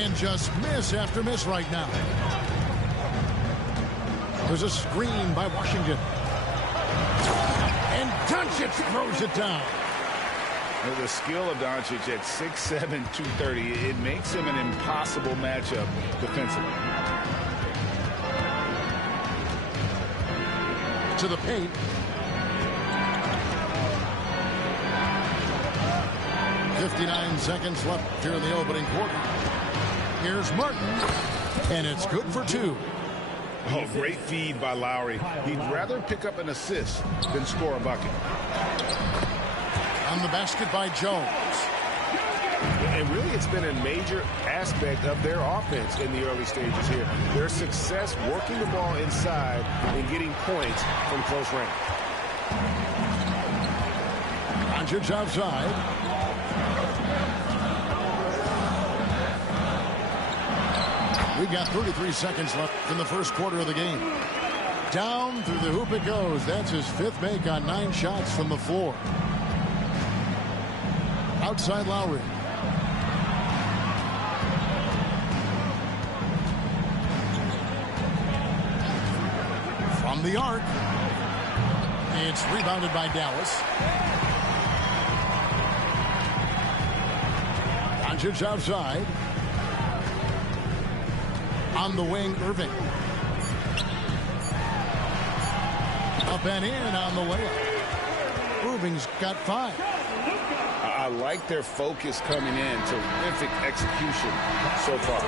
And just miss after miss right now. There's a screen by Washington. And Doncic throws it down. The skill of Doncic at 6'7", 230, it makes him an impossible matchup defensively. To the paint. .59 seconds left here in the opening quarter. Here's Martin, and it's good for 2. Oh, great feed by Lowry. He'd rather pick up an assist than score a bucket. On the basket by Jones. And really, it's been a major aspect of their offense in the early stages here. Their success working the ball inside and getting points from close range. Doncic outside. We've got 33 seconds left in the first quarter of the game. Down through the hoop it goes. That's his 5th make on 9 shots from the floor. Outside Lowry. From the arc. It's rebounded by Dallas. Doncic outside. On the wing, Irving. Up and in on the layup. Irving's got 5. I like their focus coming in. Terrific execution so far.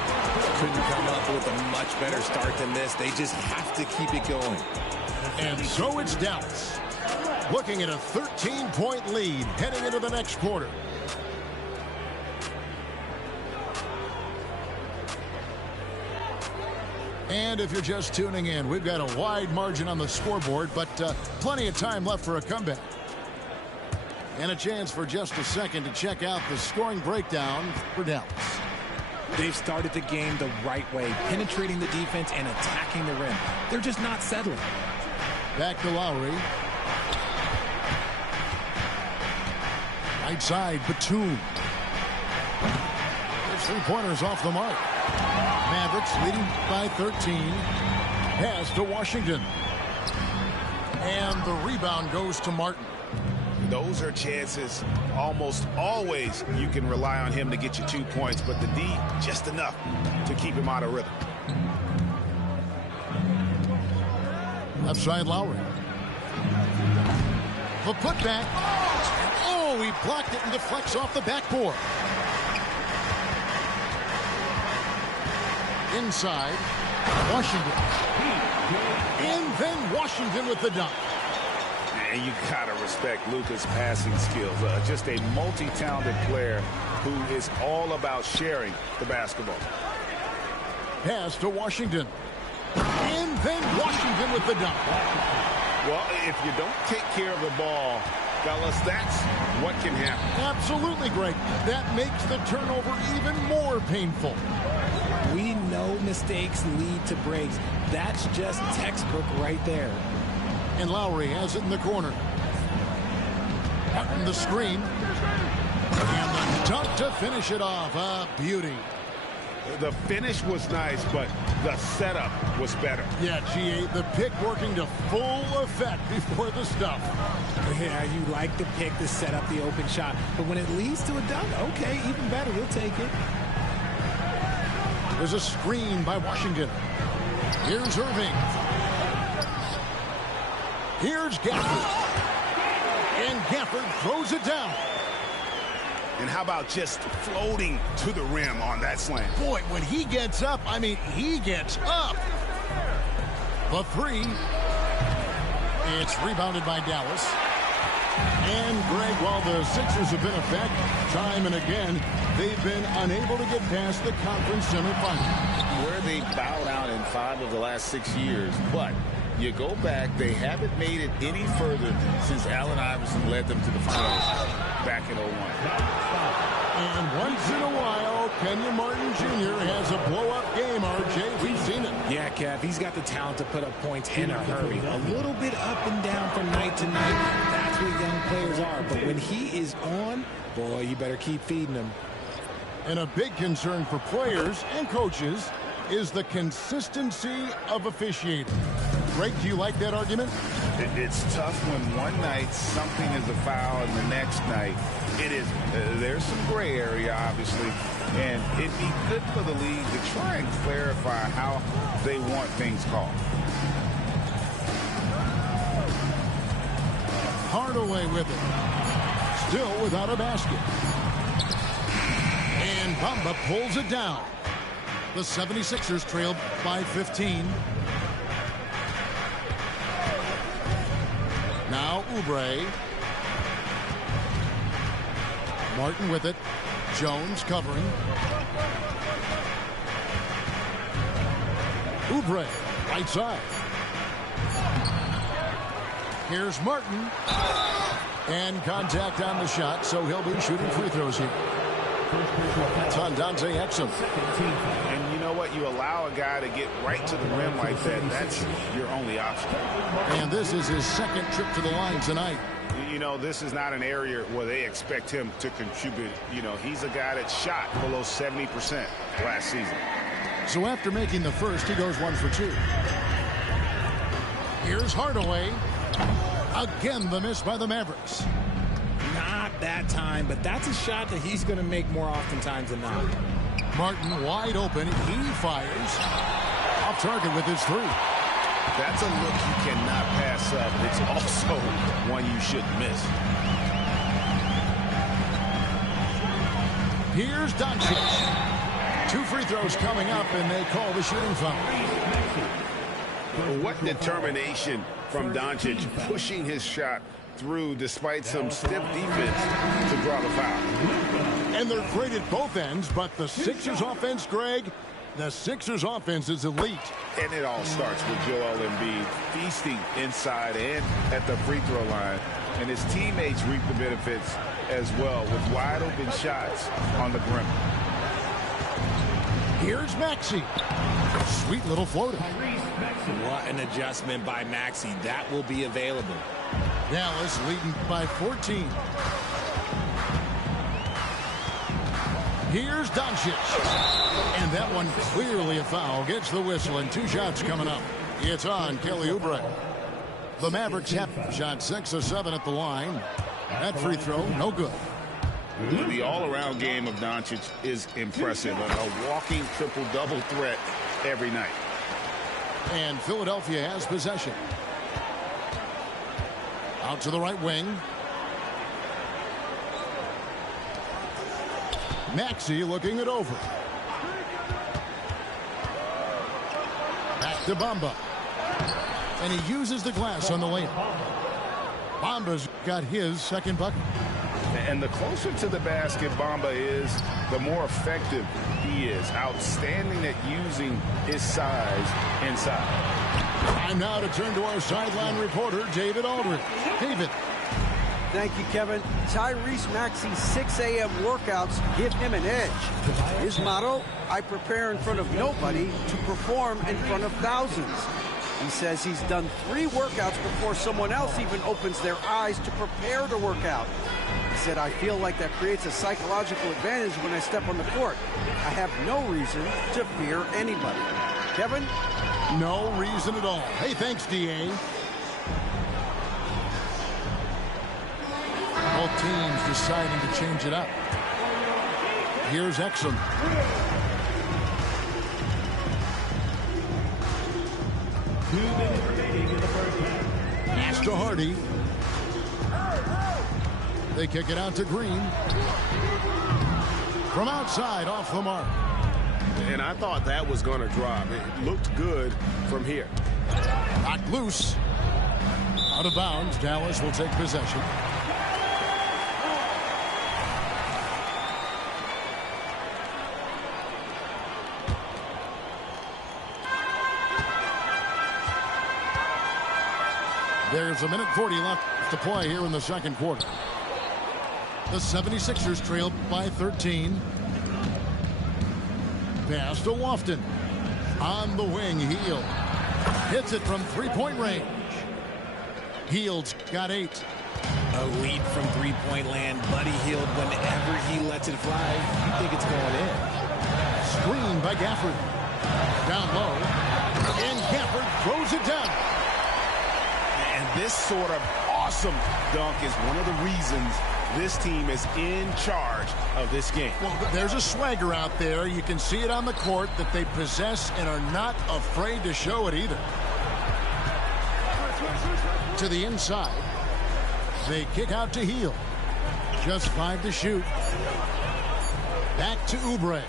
Couldn't come up with a much better start than this. They just have to keep it going. And so it's Dallas, looking at a 13-point lead heading into the next quarter. And if you're just tuning in, we've got a wide margin on the scoreboard, but plenty of time left for a comeback. And a chance for just a second to check out the scoring breakdown for Dallas. They've started the game the right way, penetrating the defense and attacking the rim. They're just not settling. Back to Lowry. Right side, Batum. There's 3-pointers off the mark. Mavericks leading by 13. Pass to Washington. And the rebound goes to Martin. Those are chances almost always you can rely on him to get you 2 points, but the D just enough to keep him out of rhythm. Left side, Lowry. The putback. Oh, he blocked it and deflects off the backboard. Inside, Washington. And then Washington with the dunk. And you gotta respect Luka's passing skills. Just a multi-talented player who is all about sharing the basketball. Pass to Washington. And then Washington with the dunk. Well, if you don't take care of the ball, fellas, that's what can happen. Absolutely, Greg. That makes the turnover even more painful. We know mistakes lead to breaks. That's just textbook right there. And Lowry has it in the corner. Martin the screen. And the dunk to finish it off. A beauty. The finish was nice, but the setup was better. Yeah, GA, the pick working to full effect before the stuff. Yeah, you like the pick to set up the open shot. But when it leads to a dunk, okay, even better. We'll take it. There's a screen by Washington. Here's Irving. Here's Gafford. And Gafford throws it down. And how about just floating to the rim on that slam? Boy, when he gets up, I mean, he gets up. The three. It's rebounded by Dallas. And Greg, while the Sixers have been effective time and again, they've been unable to get past the conference semifinal. Where they bowed out in 5 of the last 6 years, but you go back, they haven't made it any further since Allen Iverson led them to the finals back in 01. And once in a while, Kenyon Martin Jr. has a blow-up game, RJ. We've seen it. Yeah, Kev, he's got the talent to put up points in a hurry. A little bit up and down from night to night. That's what young players are. But when he is on, boy, you better keep feeding him. And a big concern for players and coaches is the consistency of officiating. Greg, do you like that argument? It's tough when one night something is a foul and the next night it is. There's some gray area, obviously, and it'd be good for the league to try and clarify how they want things called. Hardaway with it. Still without a basket. And Bamba pulls it down. The 76ers trailed by 15. Now Oubre. Martin with it. Jones covering. Oubre, right side. Here's Martin. And contact on the shot, so he'll be shooting free throws here. It's on Dante Exum. And you know what? You allow a guy to get right to the rim like that. That's your only option. And this is his second trip to the line tonight. You know, this is not an area where they expect him to contribute. You know, he's a guy that shot below 70% last season. So after making the first, he goes 1 for 2. Here's Hardaway. Again, the miss by the Mavericks. Not that time, but that's a shot that he's going to make more oftentimes than not. Martin wide open. He fires. Off target with his 3. That's a look you cannot pass up. It's also one you shouldn't miss. Here's Doncic. 2 free throws coming up, and they call the shooting foul. What determination from Doncic, pushing his shot through despite some stiff defense to draw the foul. And they're great at both ends, but the Sixers offense, Greg, The Sixers offense is elite. And it all starts with Joel Embiid feasting inside and at the free throw line. And his teammates reap the benefits as well with wide open shots on the brim. Here's Maxey. Sweet little floater. What an adjustment by Maxey. That will be available. Dallas leading by 14. Here's Doncic. And that one clearly a foul. Gets the whistle and 2 shots coming up. It's on Kelly Oubre. The Mavericks have shot 6 of 7 at the line. That free throw, no good. The all-around game of Doncic is impressive. A walking triple-double threat every night. And Philadelphia has possession. Out to the right wing. Maxey looking it over. Back to Bamba. And he uses the glass on the layup. Bamba's got his second bucket. And the closer to the basket Bamba is, the more effective he is. Outstanding at using his size inside. Time now to turn to our sideline reporter, David Aldridge. David. Thank you, Kevin. Tyrese Maxey's 6 a.m. workouts give him an edge. His motto, I prepare in front of nobody to perform in front of thousands. He says he's done 3 workouts before someone else even opens their eyes to prepare to work out. He said, I feel like that creates a psychological advantage when I step on the court. I have no reason to fear anybody. Kevin? No reason at all. Hey, thanks, D.A. Both teams deciding to change it up. Here's Exum. Pass to Hardy. They kick it out to Green. From outside, off the mark. And I thought that was going to drop. It looked good from here. Knocked loose. Out of bounds. Dallas will take possession. There's a minute 40 left to play here in the second quarter. The 76ers trailed by 13. Pass to Lofton. On the wing, Hield. Hits it from three-point range. Hield's got 8. A lead from three-point land. Buddy Hield, whenever he lets it fly, you think it's going in. Screen by Gafford. Down low. And Gafford throws it down. And this sort of awesome dunk is one of the reasons this team is in charge of this game. Well, there's a swagger out there. You can see it on the court that they possess and are not afraid to show it either. To the inside. They kick out to Hield. Just 5 to shoot. Back to Oubre.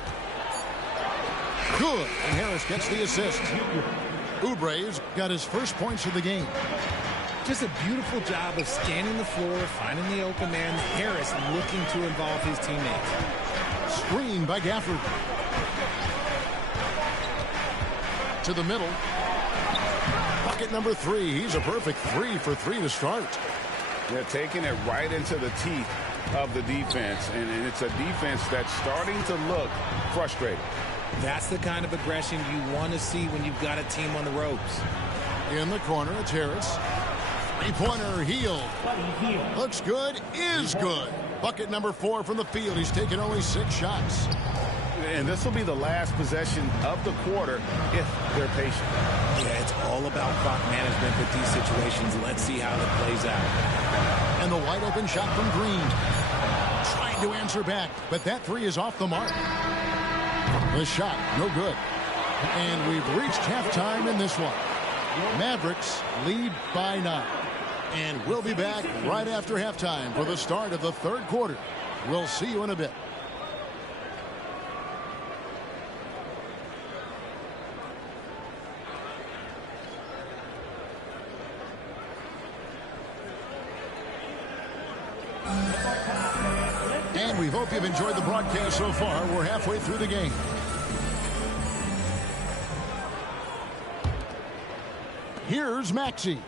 Good. And Harris gets the assist. Oubre's got his first points of the game. Just a beautiful job of scanning the floor, finding the open man. Harris looking to involve his teammates. Screen by Gafford. To the middle. Bucket number 3. He's a perfect 3 for 3 to start. They're taking it right into the teeth of the defense. And it's a defense that's starting to look frustrated. That's the kind of aggression you want to see when you've got a team on the ropes. In the corner, it's Harris. Three-pointer, Hield. Looks good, is good. Bucket number 4 from the field. He's taken only 6 shots. And this will be the last possession of the quarter if they're patient. Yeah, it's all about clock management with these situations. Let's see how it plays out. And the wide open shot from Green. Trying to answer back, but that 3 is off the mark. The shot, no good. And we've reached halftime in this one. Mavericks lead by 9. And we'll be back right after halftime for the start of the third quarter. We'll see you in a bit. And we hope you've enjoyed the broadcast so far. We're halfway through the game. Here's Maxey.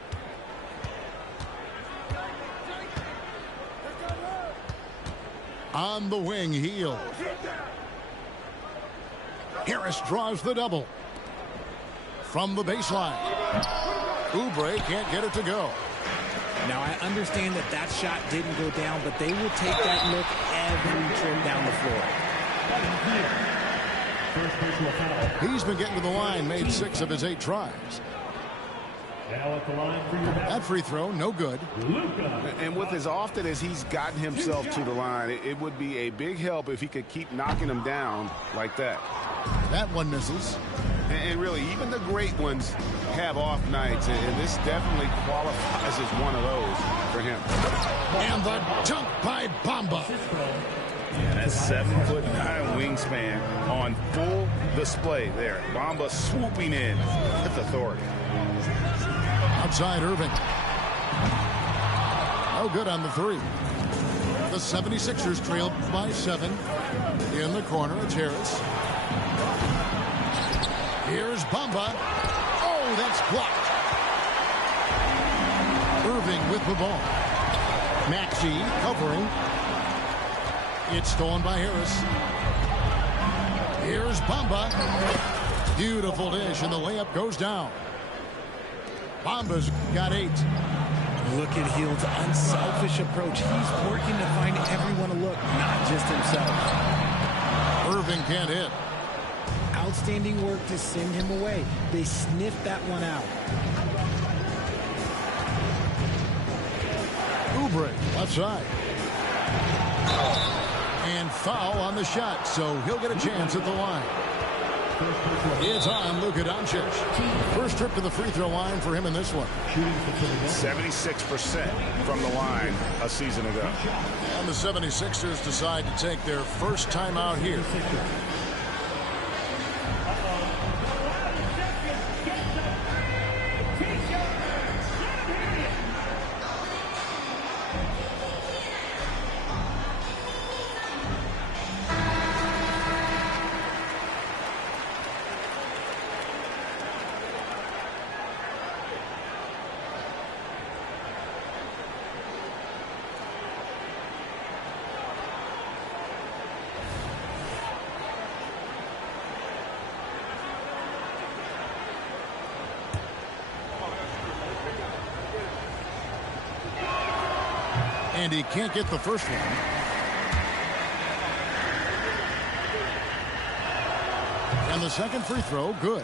On the wing, Heel. Harris draws the double. From the baseline. Oubre can't get it to go. Now, I understand that that shot didn't go down, but they will take that look every trip down the floor. He's been getting to the line, made 6 of his 8 tries. That free throw, no good. And with as often as he's gotten himself to the line, it would be a big help if he could keep knocking them down like that. That one misses. And really, even the great ones have off nights, and this definitely qualifies as one of those for him. And the dunk by Bamba. Yeah, that's 7'9" wingspan on full display there. Bamba swooping in with authority. Outside Irving. No good on the 3. The 76ers trail by 7. In the corner, it's Harris. Here's Bamba. Oh, that's blocked. Irving with the ball. Maxey covering. It's stolen by Harris. Here's Bamba. Beautiful dish, and the layup goes down. Bamba's got 8. Look at Hield's unselfish approach. He's working to find everyone to look, not just himself. Irving can't hit. Outstanding work to send him away. They sniffed that one out. Oubre, left side. And foul on the shot, so he'll get a chance at the line. It's on Luka Doncic. First trip to the free throw line for him in this one. 76% from the line a season ago. And the 76ers decide to take their first time out here. And he can't get the first one. And the second free throw, good.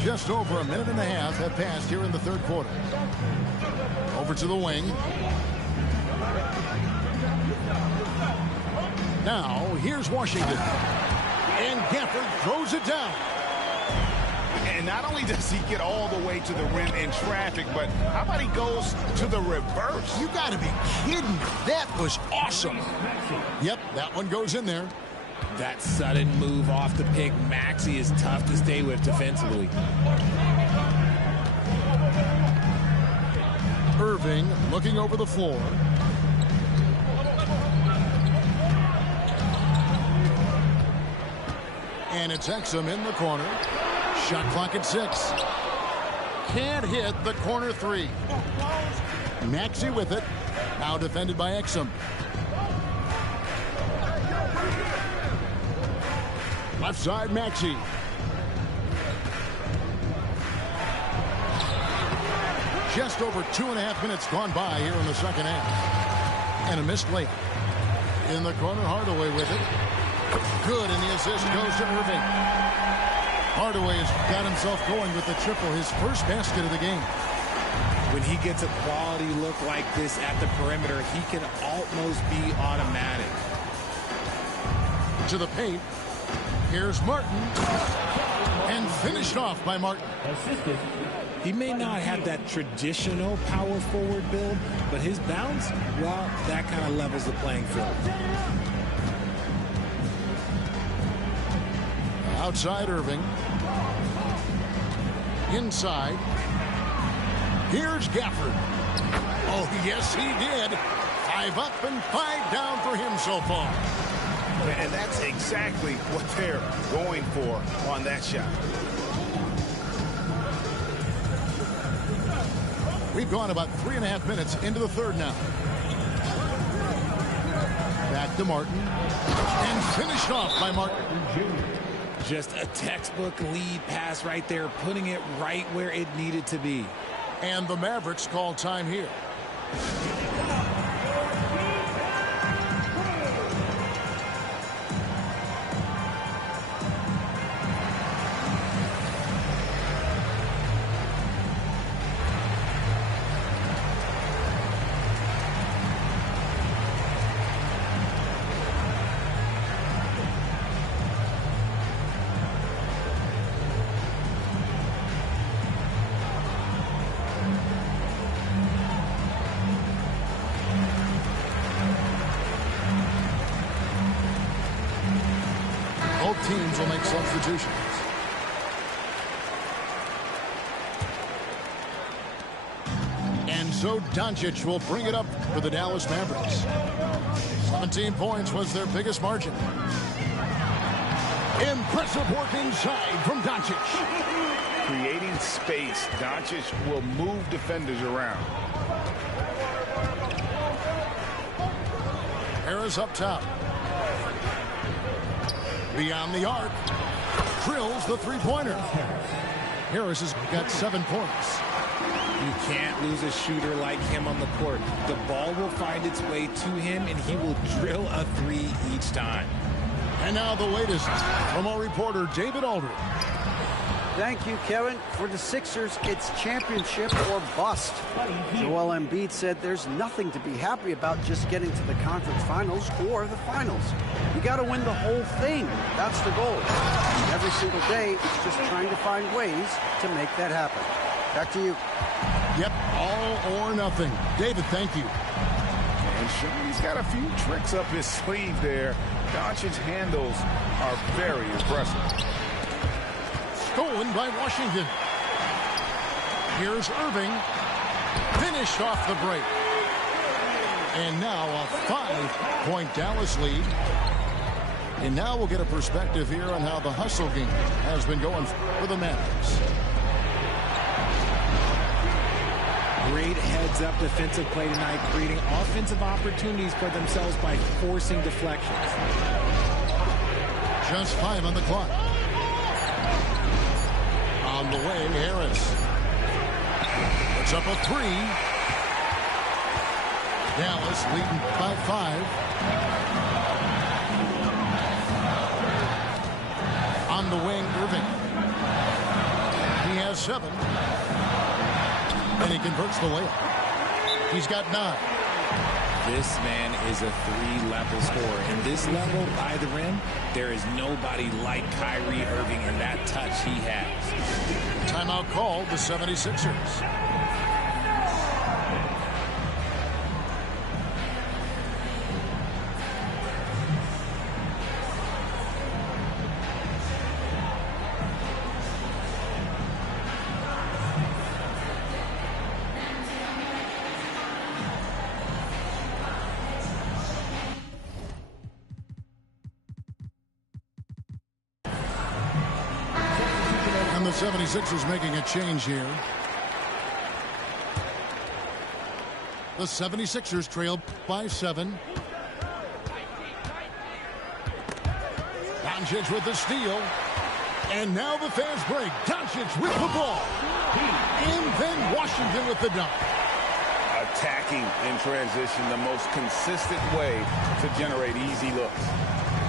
Just over a minute and a half have passed here in the third quarter. Over to the wing. Now, here's Washington. And Gafford throws it down. And not only does he get all the way to the rim in traffic, but how about he goes to the reverse? You got to be kidding me. That was awesome. Yep, that one goes in there. That sudden move off the pick, Maxey, is tough to stay with defensively. Irving looking over the floor. And it's Exum in the corner. Shot clock at 6. Can't hit the corner 3. Maxey with it. Now defended by Exum. Left side, Maxey. Just over 2.5 minutes gone by here in the second half. And a missed layup. In the corner, Hardaway with it. Good, and the assist goes to Irving. Hardaway has got himself going with the triple, his first basket of the game. When he gets a quality look like this at the perimeter, he can almost be automatic. To the paint. Here's Martin. And finished off by Martin. He may not have that traditional power forward build, but his bounce, well, that kind of levels the playing field. Outside Irving. Inside. Here's Gafford. Oh, yes, he did. 5 up and 5 down for him so far. And that's exactly what they're going for on that shot. We've gone about 3.5 minutes into the third now. Back to Martin. And finished off by Martin. Just a textbook lead pass right there, putting it right where it needed to be. And the Mavericks call time here. Teams will make substitutions. And so Doncic will bring it up for the Dallas Mavericks. 17 points was their biggest margin. Impressive work inside from Doncic. Creating space, Doncic will move defenders around. Harris up top. Beyond the arc, drills the three-pointer. Harris has got 7 points. You can't lose a shooter like him on the court. The ball will find its way to him, and he will drill a three each time. And now the latest from our reporter, David Aldridge. Thank you, Kevin. For the Sixers, it's championship or bust. Joel Embiid said there's nothing to be happy about just getting to the conference finals or the finals. You got to win the whole thing. That's the goal. Every single day, it's just trying to find ways to make that happen. Back to you. Yep, all or nothing. David, thank you. And Sean, he's got a few tricks up his sleeve there. Doncic's handles are very impressive. Stolen by Washington. Here's Irving. Finished off the break. And now a 5-point Dallas lead. And now we'll get a perspective here on how the hustle game has been going for the Mavericks. Great heads-up defensive play tonight, creating offensive opportunities for themselves by forcing deflections. Just 5 on the clock. On the way, Harris. Puts up a 3. Dallas leading by 5. On the wing, Irving. He has 7. And he converts the layup. He's got 9. This man is a 3-level scorer. In this level, by the rim, there is nobody like Kyrie Irving in that touch he has. Timeout called the 76ers. And the 76ers making a change here. The 76ers trail by 7. Doncic with the steal. And now the fast break. Doncic with the ball. And then Washington with the dunk. Attacking in transition, the most consistent way to generate easy looks.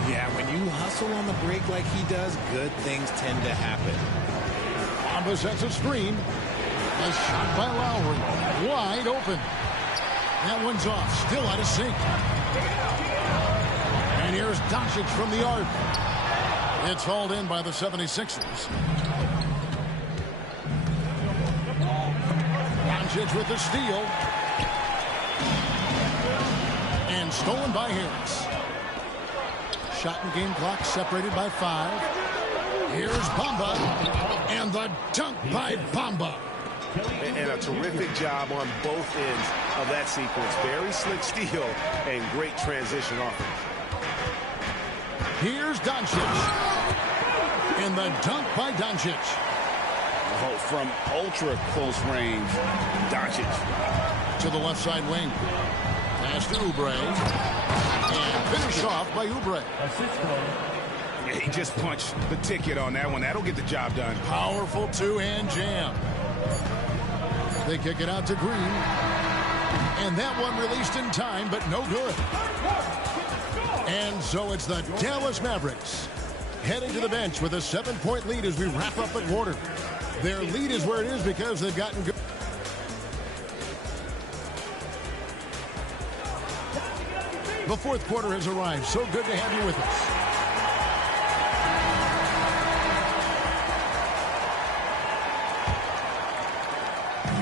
Yeah, when you hustle on the break like he does, good things tend to happen. Bamba sets a screen. A shot by Lowry. Wide open. That one's off. Still out of sync. And here's Doncic from the arc. It's hauled in by the 76ers. Doncic with the steal. And stolen by Harris. Shot and game clock separated by 5. Here's Bamba. And the dunk by Bamba. And a terrific job on both ends of that sequence. Very slick steal and great transition offense. Here's Doncic. And the dunk by Doncic. Oh, from ultra close range, Doncic. To the left side wing. Pass to Oubre. And finished off by Oubre. Yeah, he just punched the ticket on that one. That'll get the job done. Powerful two-hand jam. They kick it out to Green. And that one released in time, but no good. And so it's the Dallas Mavericks heading to the bench with a 7-point lead as we wrap up the quarter. Their lead is where it is because they've gotten good. The fourth quarter has arrived. So good to have you with us.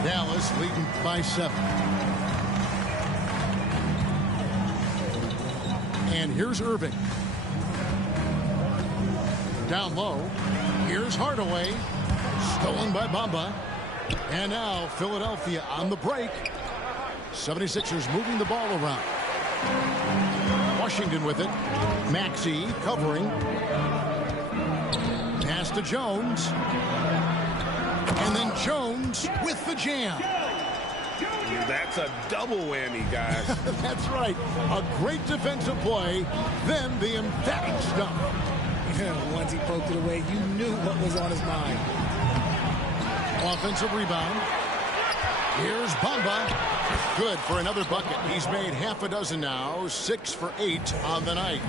Dallas leading by 7. And here's Irving. Down low. Here's Hardaway. Stolen by Bamba. And now Philadelphia on the break. 76ers moving the ball around. Washington with it. Maxey covering. Pass to Jones. And then Jones with the jam. That's a double whammy, guys. That's right. A great defensive play. Then the emphatic stuff. Once he poked it away, you knew what was on his mind. Offensive rebound. Here's Bamba. Good for another bucket. He's made half a dozen now. 6 for 8 on the night.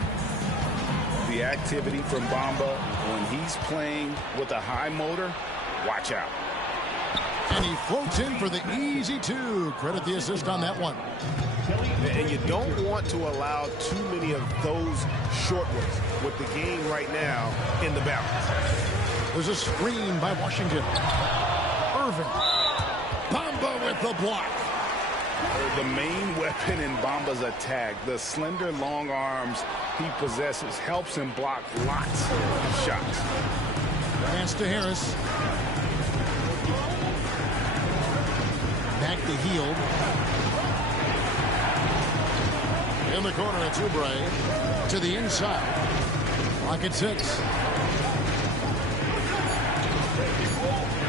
The activity from Bamba when he's playing with a high motor, watch out. And he floats in for the easy 2. Credit the assist on that one. And you don't want to allow too many of those short ones with the game right now in the balance. There's a screen by Washington. Irving. Bamba with the block. The main weapon in Bamba's attack, the slender long arms he possesses, helps him block lots of shots. Pass to Harris. Back to Hield. In the corner, it's Oubre. To the inside. Rocket 6.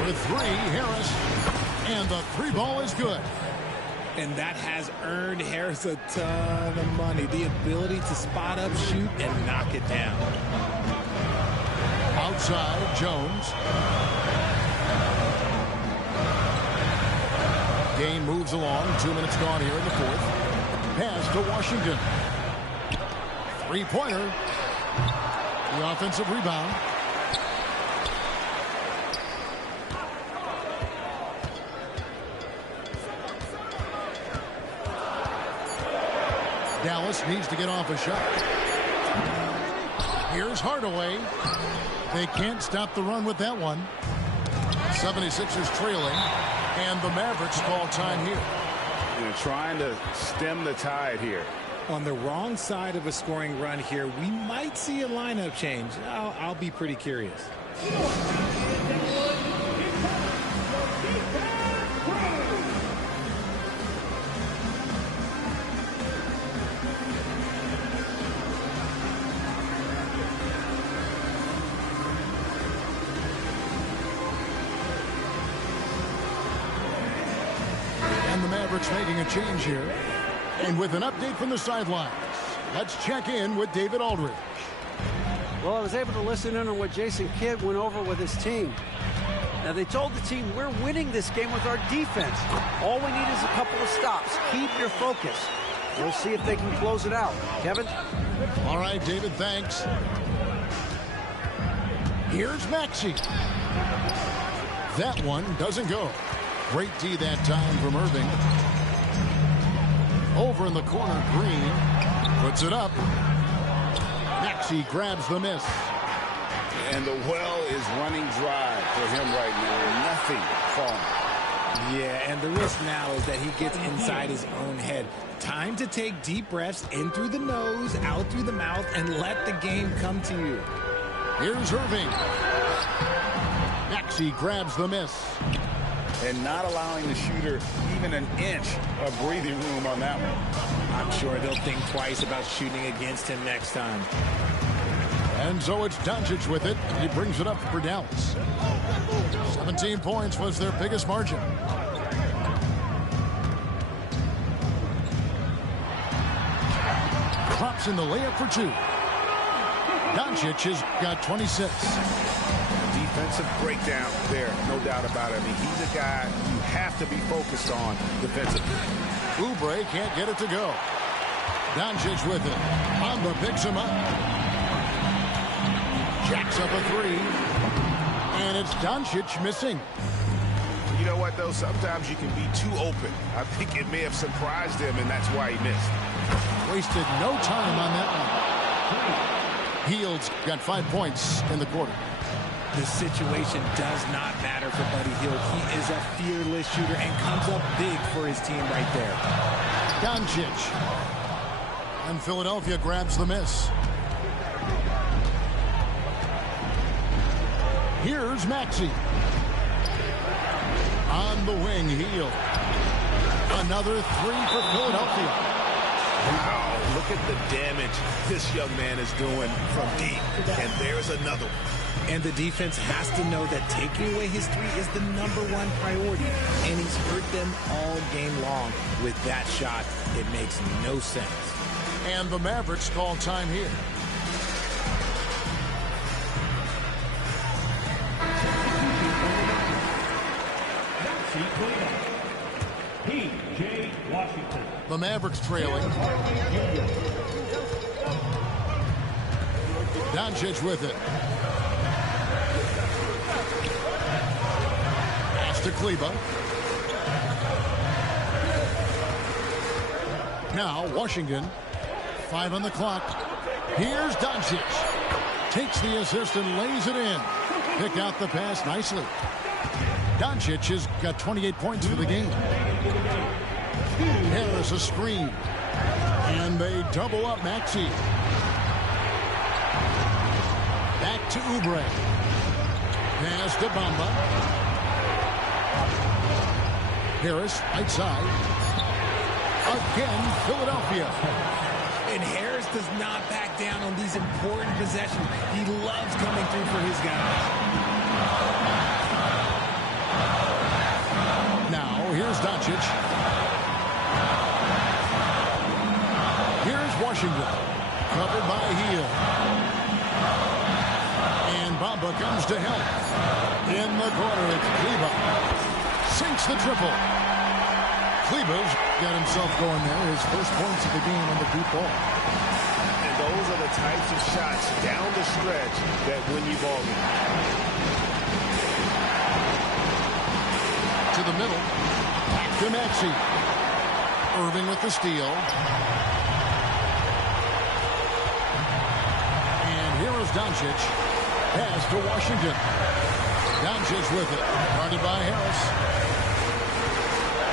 With 3, Harris. And the 3 ball is good. And that has earned Harris a ton of money. The ability to spot up, shoot, and knock it down. Outside, Jones. Game moves along. 2 minutes gone here in the fourth. Pass to Washington. 3-pointer. The offensive rebound. Dallas needs to get off a shot. Here's Hardaway. They can't stop the run with that one. 76ers trailing, and the Mavericks call time here. They're trying to stem the tide here. On the wrong side of a scoring run here, we might see a lineup change. I'll be pretty curious. Making a change here. And with an update from the sidelines, let's check in with David Aldridge. Well, I was able to listen in on what Jason Kidd went over with his team. Now, they told the team, we're winning this game with our defense. All we need is a couple of stops. Keep your focus. We'll see if they can close it out. Kevin? All right, David, thanks. Here's Maxey. That one doesn't go. Great D that time from Irving. Over in the corner, Green puts it up. Maxey grabs the miss. And the well is running dry for him right now. Nothing falling. Yeah, and the risk now is that he gets inside his own head. Time to take deep breaths in through the nose, out through the mouth, and let the game come to you. Here's Irving. Maxey grabs the miss. And not allowing the shooter even an inch of breathing room on that one. I'm sure they'll think twice about shooting against him next time. And so it's Doncic with it. He brings it up for Dallas. 17 points was their biggest margin. Drops in the layup for 2. Doncic has got 26. Defensive breakdown there, no doubt about it. I mean, he's a guy you have to be focused on defensively. Oubre can't get it to go. Doncic with it. Bamba picks him up. Jacks up a 3. And it's Doncic missing. You know what, though? Sometimes you can be too open. I think it may have surprised him, and that's why he missed. Wasted no time on that one. Hield's got 5 points in the quarter. The situation does not matter for Buddy Hield. He is a fearless shooter and comes up big for his team right there. Doncic. And Philadelphia grabs the miss. Here's Maxey. On the wing, Hield. Another 3 for Philadelphia. Wow, look at the damage this young man is doing from deep. And there's another one. And the defense has to know that taking away his 3 is the #1 priority. And he's hurt them all game long. With that shot, it makes no sense. And the Mavericks call time here. P.J. Washington. The Mavericks trailing. Doncic with it. Pass to Kleber. Now Washington. 5 on the clock. Here's Doncic. Takes the assist and lays it in. Picked out the pass nicely. Doncic has got 28 points for the game. Harris a screen. And they double up Maxey. Back to Oubre. Pass to Bamba. Harris, right side. Again, Philadelphia. And Harris does not back down on these important possessions. He loves coming through for his guys. Now, here's Doncic. Here's Washington. Covered by Hield. And Bamba comes to help. In the corner, it's Kleber. Sinks the triple. Kleber's got himself going there. His first points of the game on the deep ball. And those are the types of shots down the stretch that win you ball games. To the middle. Back to Maxey. Irving with the steal. And here is Doncic. Pass to Washington. Doncic with it. Guarded by Harris.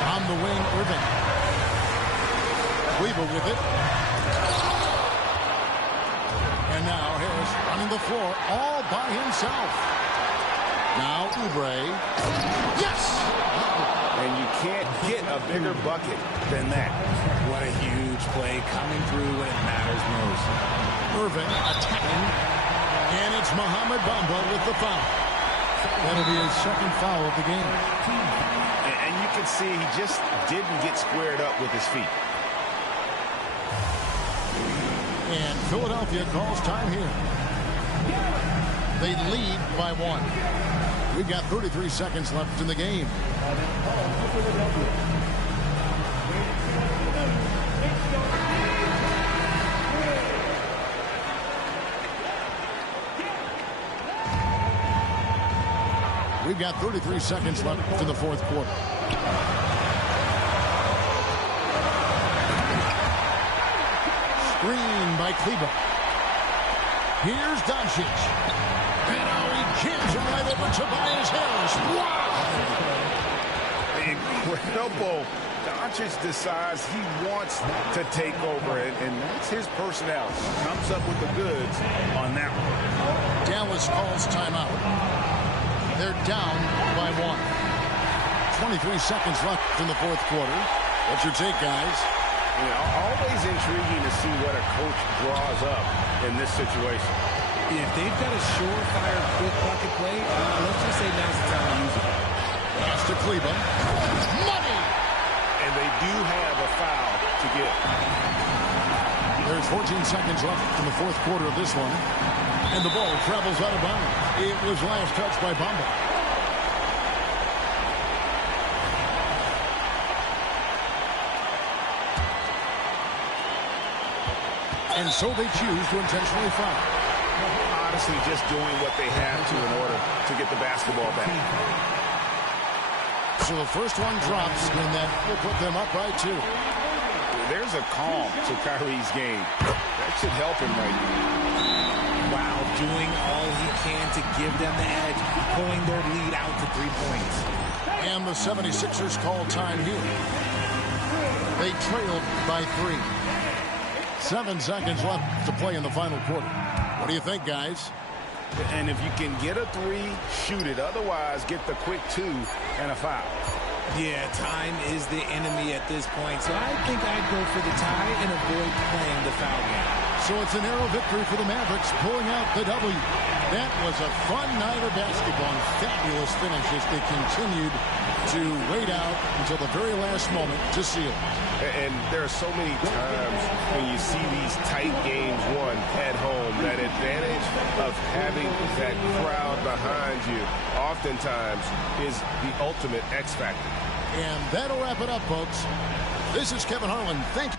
On the wing, Irving. Kleber with it. And now Harris running the floor all by himself. Now Oubre. Yes! And you can't get a bigger bucket than that. What a huge play coming through when it matters most. Irving attacking. And it's Mohamed Bamba with the foul. That'll be his second foul of the game. And you can see he just didn't get squared up with his feet. And Philadelphia calls time here. They lead by 1. We've got 33 seconds left in the game. We've got 33 seconds left in the fourth quarter. Screen by Kleber. Here's Doncic. And now he jams it right over Tobias Harris. Wow! Incredible. Doncic decides he wants to take over, and that's his personnel. Comes up with the goods on that one. Dallas calls timeout. They're down by 1. 23 seconds left in the fourth quarter. What's your take, guys? You know, always intriguing to see what a coach draws up in this situation. If they've got a surefire, quick bucket play, let's just say now's the time to use it. Pass to Kleba. Money! And they do have a foul to get. There's 14 seconds left in the fourth quarter of this one. And the ball travels out of bounds. It was last touched by Bamba. And so they choose to intentionally foul. Honestly, just doing what they have to in order to get the basketball back. So the first one drops, and that will put them up by 2. There's a calm to Kyrie's game. That should help him right now. While doing all he can to give them the edge, pulling their lead out to 3 points. And the 76ers call time here. They trailed by 3. 7 seconds left to play in the final quarter. What do you think, guys? And if you can get a 3, shoot it. Otherwise, get the quick 2 and a foul. Yeah, time is the enemy at this point, so I think I'd go for the tie and avoid playing the foul game. So it's a narrow victory for the Mavericks, pulling out the W. That was a fun night of basketball and fabulous finish as they continued to wait out until the very last moment to seal it. And there are so many times when you see these tight games won at home, that advantage of having that crowd behind you oftentimes is the ultimate X factor. And that'll wrap it up, folks. This is Kevin Harlan. Thank you.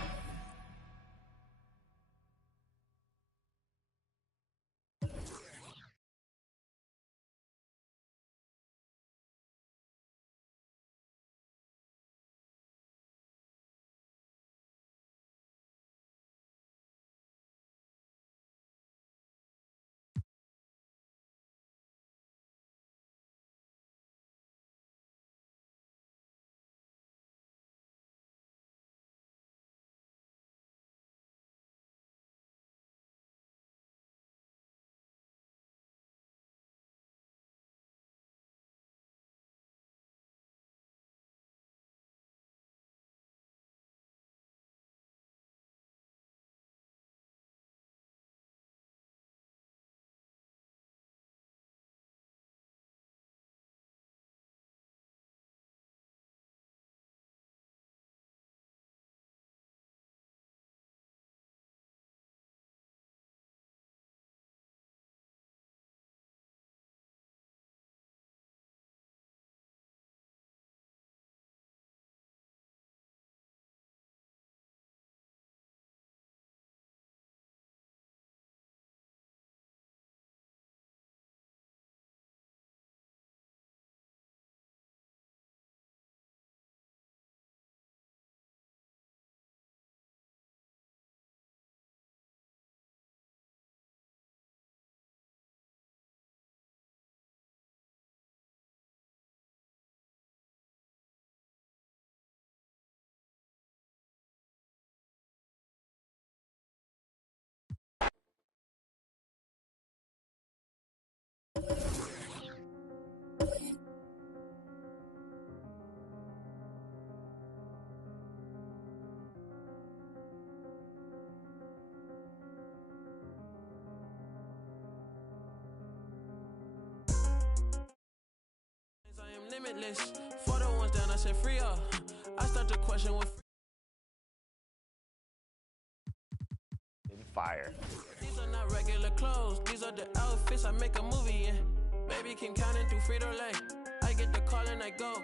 Limitless. For the ones down, I said free up. I start to question what fire. These are not regular clothes. These are the outfits I make a movie in. Baby keep counting through Frito-Lay. I get the call and I go.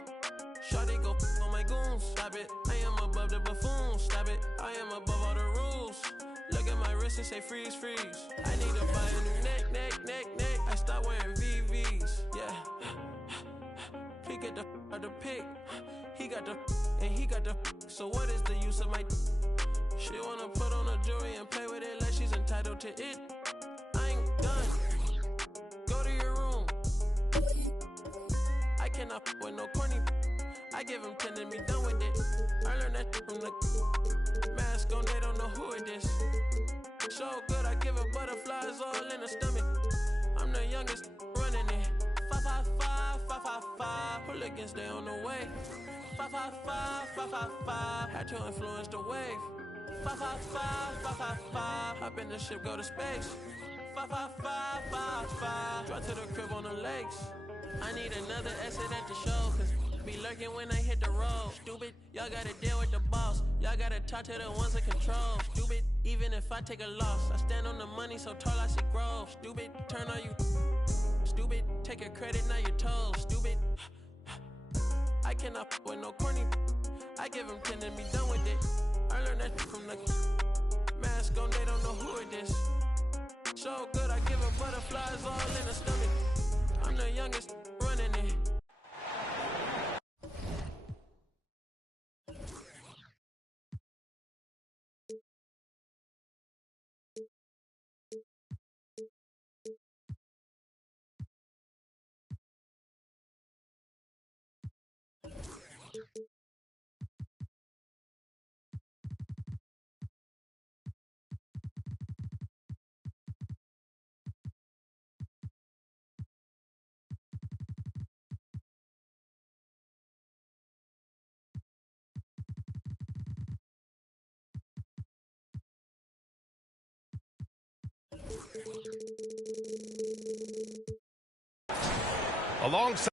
Shawty go on my goons. Stop it. I am above the buffoons. Stop it. I am above all the rules. Look at my wrist and say freeze, freeze. I need to buy a new neck. I start wearing VVs. Yeah. He get the pick. He got the and he got the. So what is the use of my? She wanna put on a jewelry and play with it like she's entitled to it. I ain't done. Go to your room. I cannot with no corny. I give him 10 and be done with it. I learned that from the mask on. They don't know who it is. So good, I give her butterflies all in the stomach. I'm the youngest running it. 555. Hooligans, they on the way. 555. Had to influence the wave. 555. Hop in the ship, go to space. 55555. Drive to the crib on the lakes. I need another exit at the show, cause be lurking when I hit the road. Stupid, y'all gotta deal with the boss. Y'all gotta talk to the ones in control. Stupid, even if I take a loss, I stand on the money so tall I see growth. Stupid, turn on you. Stupid, take your credit, now you're told. Stupid, I cannot f with no corny. I give them 10 and be done with it. I learned that from the mask on, they don't know who it is. So good, I give them butterflies all in the stomach. I'm the youngest running it. Alongside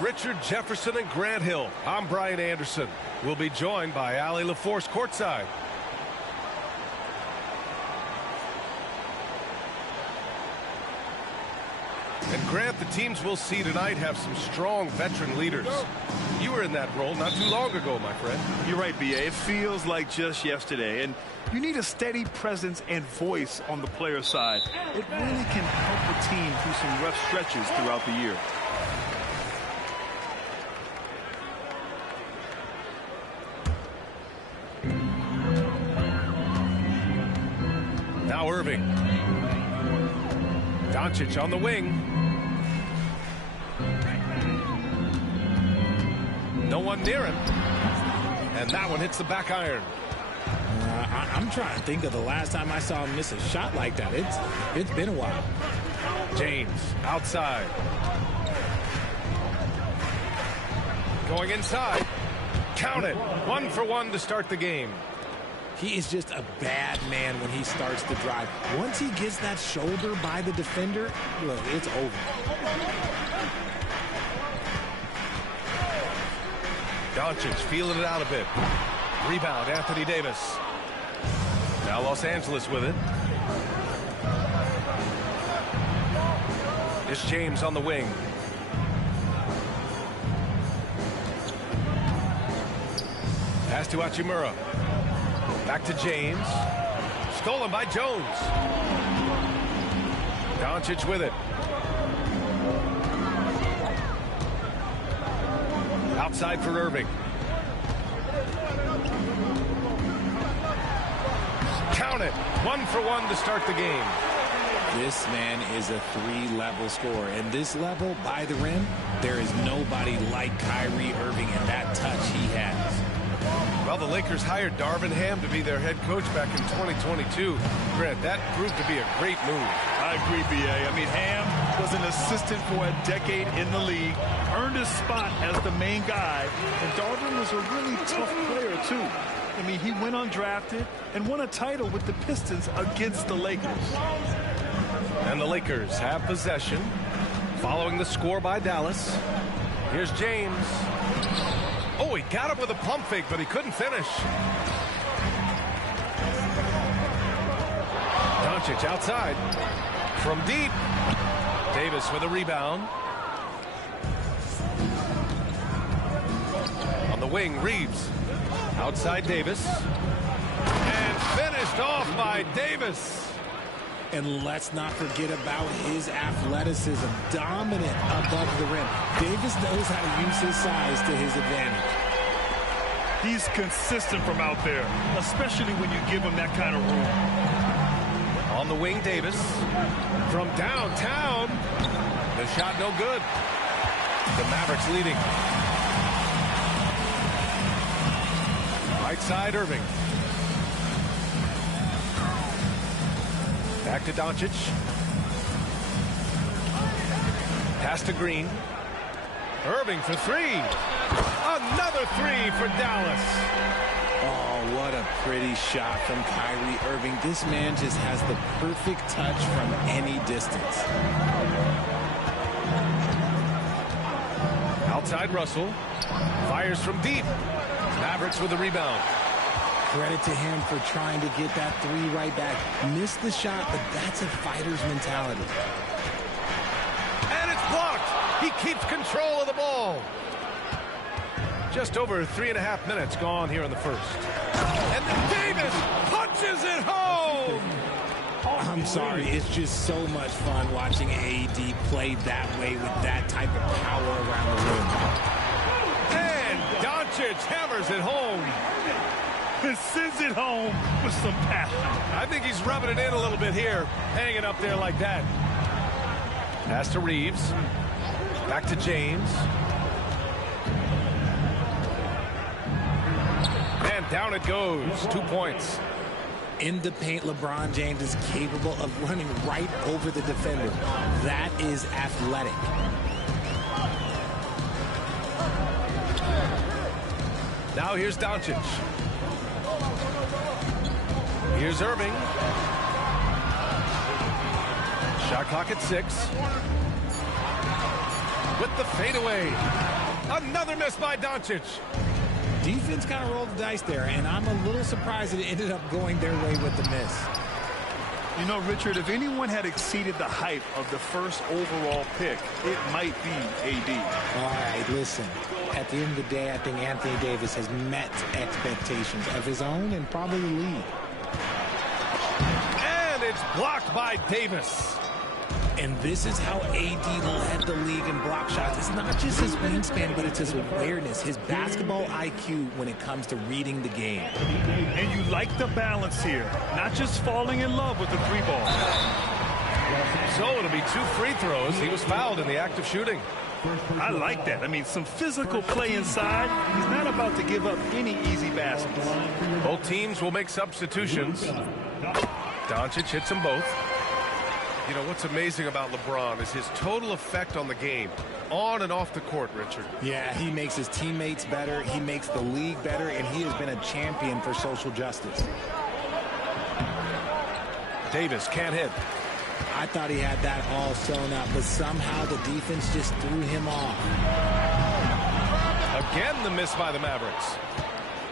Richard Jefferson and Grant Hill, I'm Brian Anderson. We'll be joined by Allie LaForce courtside. And Grant, the teams we'll see tonight have some strong veteran leaders. You were in that role not too long ago, my friend. You're right, B.A. It feels like just yesterday. And you need a steady presence and voice on the player side. It really can help a team through some rough stretches throughout the year. Now Irving. Doncic on the wing. No one near him. And that one hits the back iron. I'm trying to think of the last time I saw him miss a shot like that. It's been a while. James outside. Going inside. Count it. 1 for 1 to start the game. He is just a bad man when he starts to drive. Once he gets that shoulder by the defender, look, it's over. Doncic feeling it out a bit. Rebound, Anthony Davis. Now Los Angeles with it. It's James on the wing. Pass to Hachimura. Back to James. Stolen by Jones. Doncic with it. Outside for Irving. Count it. 1 for 1 to start the game. This man is a 3-level scorer. And this level, by the rim, there is nobody like Kyrie Irving and that touch he has. Well, the Lakers hired Darvin Ham to be their head coach back in 2022. Grant, that proved to be a great move. I agree, B.A. I mean, Ham was an assistant for a decade in the league, earned his spot as the main guy, and Darvin was a really tough player, too. I mean, he went undrafted and won a title with the Pistons against the Lakers. And the Lakers have possession, following the score by Dallas. Here's James. Oh, he got up with a pump fake, but he couldn't finish. Doncic outside. From deep. Davis with a rebound. On the wing, Reeves. Outside Davis. And finished off by Davis. And let's not forget about his athleticism. Dominant above the rim. Davis knows how to use his size to his advantage. He's consistent from out there, especially when you give him that kind of room. On the wing, Davis. From downtown. The shot no good. The Mavericks leading. Right side, Irving. Back to Doncic. Pass to Green. Irving for three. Another three for Dallas. Oh, what a pretty shot from Kyrie Irving. This man just has the perfect touch from any distance. Outside Russell. Fires from deep. Mavericks with the rebound. Credit to him for trying to get that three right back. Missed the shot, but that's a fighter's mentality. And it's blocked. He keeps control of the ball. Just over 3.5 minutes gone here in the first. And then Davis punches it home. I'm sorry, it's just so much fun watching AD play that way with that type of power around the rim. And Doncic hammers it home. And sends it home with some passion. I think he's rubbing it in a little bit here, hanging up there like that. Pass to Reeves. Back to James. And down it goes. 2 points. In the paint, LeBron James is capable of running right over the defender. That is athletic. Now here's Doncic. Here's Irving. Shot clock at 6. With the fadeaway. Another miss by Doncic. Defense kind of rolled the dice there, and I'm a little surprised that it ended up going their way with the miss. You know, Richard, if anyone had exceeded the hype of the first overall pick, it might be AD. All right, listen. At the end of the day, I think Anthony Davis has met expectations of his own and probably the league. And it's blocked by Davis. And this is how AD led the league in block shots. It's not just his wingspan, but it's his awareness, his basketball IQ when it comes to reading the game. And you like the balance here, not just falling in love with the three ball. So it'll be 2 free throws. He was fouled in the act of shooting. I like that. I mean, some physical play inside. He's not about to give up any easy baskets. Both teams will make substitutions. Doncic hits them both. You know, what's amazing about LeBron is his total effect on the game, on and off the court, Richard. Yeah, he makes his teammates better, he makes the league better, and he has been a champion for social justice. Davis can't hit. I thought he had that all sewn up, but somehow the defense just threw him off. Again, the miss by the Mavericks.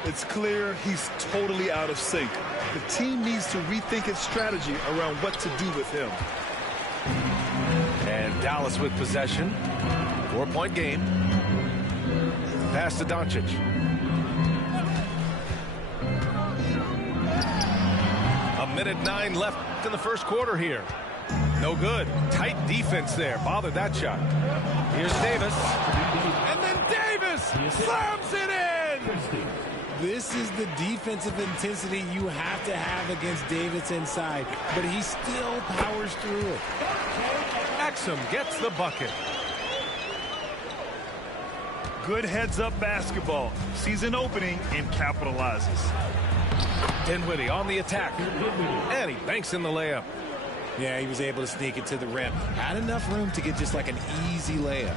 It's clear he's totally out of sync. The team needs to rethink its strategy around what to do with him. And Dallas with possession. 4-point game. Pass to Doncic. A minute 9 left in the first quarter here. No good. Tight defense there. Bothered that shot. Here's Davis. And then Davis slams it in. This is the defensive intensity you have to have against Davis inside, but he still powers through it. Exum gets the bucket. Good heads-up basketball. Sees an opening and capitalizes. Dinwiddie on the attack. And he banks in the layup. Yeah, he was able to sneak it to the rim. Had enough room to get just like an easy layup.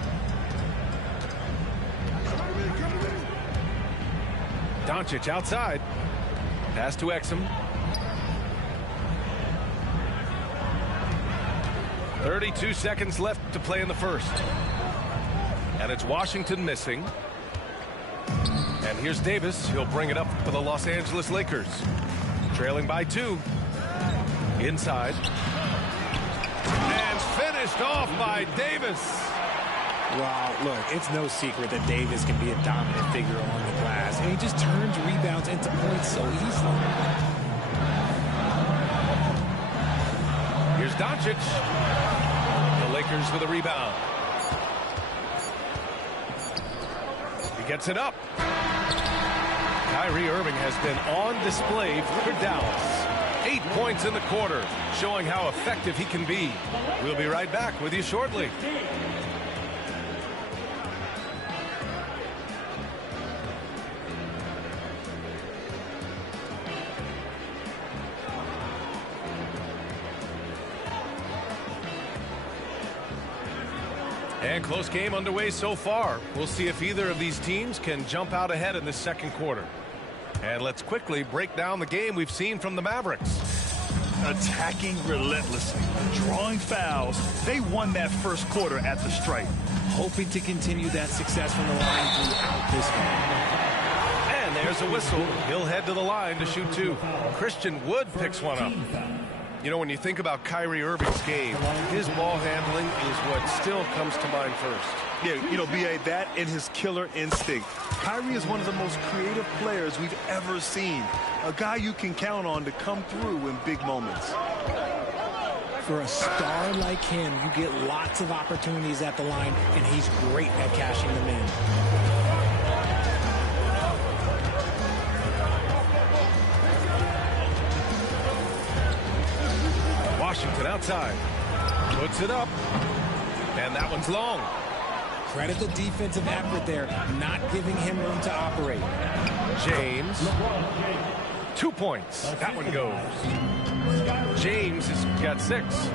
Doncic outside. Pass to Exum. 32 seconds left to play in the first. And it's Washington missing. And here's Davis. He'll bring it up for the Los Angeles Lakers. Trailing by 2. Inside. And finished off by Davis. Well, look, it's no secret that Davis can be a dominant figure on the glass. And he just turns rebounds into points so easily. Here's Doncic. The Lakers with a rebound. He gets it up. Kyrie Irving has been on display for Dallas. 8 points in the quarter, showing how effective he can be. We'll be right back with you shortly. And close game underway so far. We'll see if either of these teams can jump out ahead in this second quarter. And let's quickly break down the game we've seen from the Mavericks. Attacking relentlessly, drawing fouls. They won that first quarter at the stripe. Hoping to continue that success from the line throughout this game. And there's a whistle. He'll head to the line to shoot 2. Christian Wood picks one up. You know, when you think about Kyrie Irving's game, his ball handling is what still comes to mind first. Yeah, you know, B.A., that and his killer instinct. Kyrie is one of the most creative players we've ever seen. A guy you can count on to come through in big moments. For a star like him, you get lots of opportunities at the line, and he's great at cashing them in. Washington outside. Puts it up. And that one's long. Credit the defensive effort there, not giving him room to operate. James. 2 points. That one goes. James has got 6.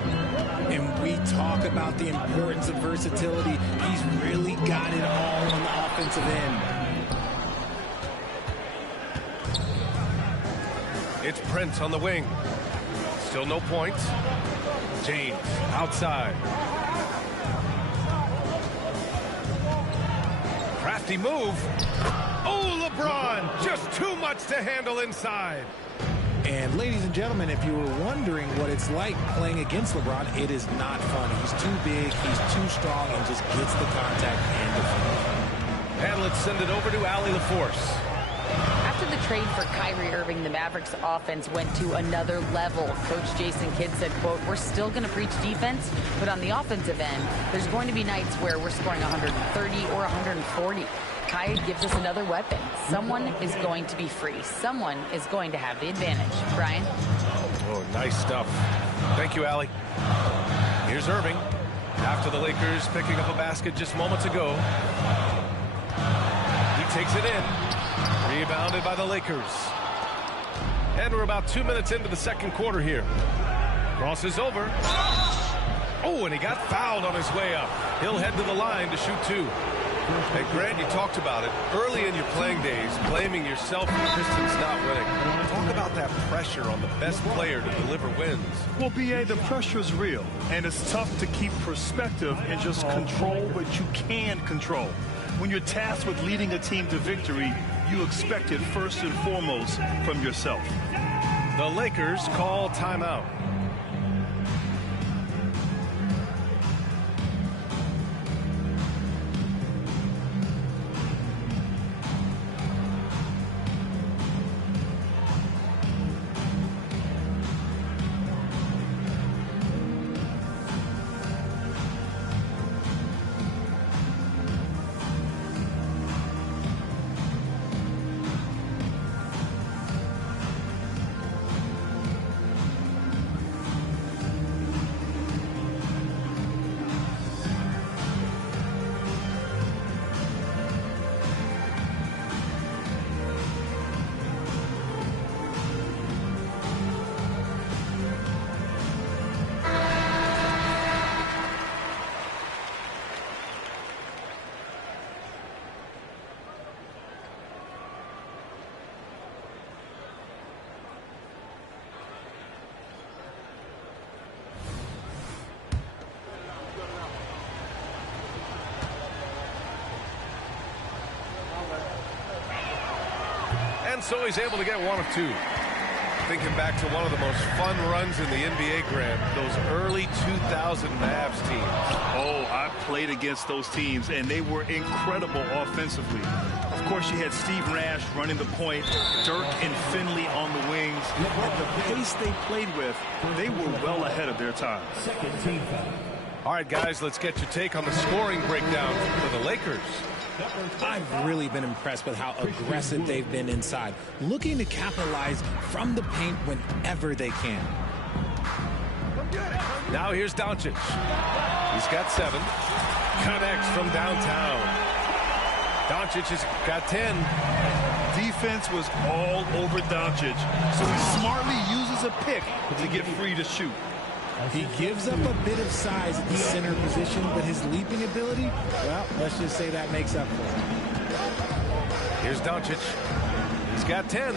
And we talk about the importance of versatility. He's really got it all on the offensive end. It's Prince on the wing. Still no points. James outside. Crafty move. Oh, LeBron, just too much to handle inside. And ladies and gentlemen, if you were wondering what it's like playing against LeBron, it is not fun. He's too big, he's too strong, and just gets the contact and defends. And let's send it over to Allie LaForce. After the trade for Kyrie Irving, the Mavericks offense went to another level. Coach Jason Kidd said, quote, "We're still going to preach defense, but on the offensive end, there's going to be nights where we're scoring 130 or 140. Kai gives us another weapon. Someone is going to be free. Someone is going to have the advantage." Brian? Oh, nice stuff. Thank you, Allie. Here's Irving. After the Lakers picking up a basket just moments ago. He takes it in. Rebounded by the Lakers. And we're about 2 minutes into the second quarter here. Crosses over. Oh, and he got fouled on his way up. He'll head to the line to shoot 2. Hey, Grant, you talked about it early in your playing days, blaming yourself for the Pistons not winning. Talk about that pressure on the best player to deliver wins. Well, B.A., the pressure is real, and it's tough to keep perspective and just control what you can control. When you're tasked with leading a team to victory, you expect it first and foremost from yourself. The Lakers call timeout. And so he's able to get one of two. Thinking back to one of the most fun runs in the NBA, Grant, those early 2000 Mavs teams. Oh, I played against those teams, and they were incredible offensively. Of course, you had Steve Nash running the point, Dirk and Finley on the wings. At the pace they played with, they were well ahead of their time. All right, guys, let's get your take on the scoring breakdown for the Lakers. I've really been impressed with how aggressive they've been inside, looking to capitalize from the paint whenever they can. Now here's Doncic. He's got 7. Connects from downtown. Doncic has got 10. Defense was all over Doncic, so he smartly uses a pick to get free to shoot. He gives up a bit of size at the center position, but his leaping ability, well, let's just say that makes up for it. Here's Doncic. He's got 10.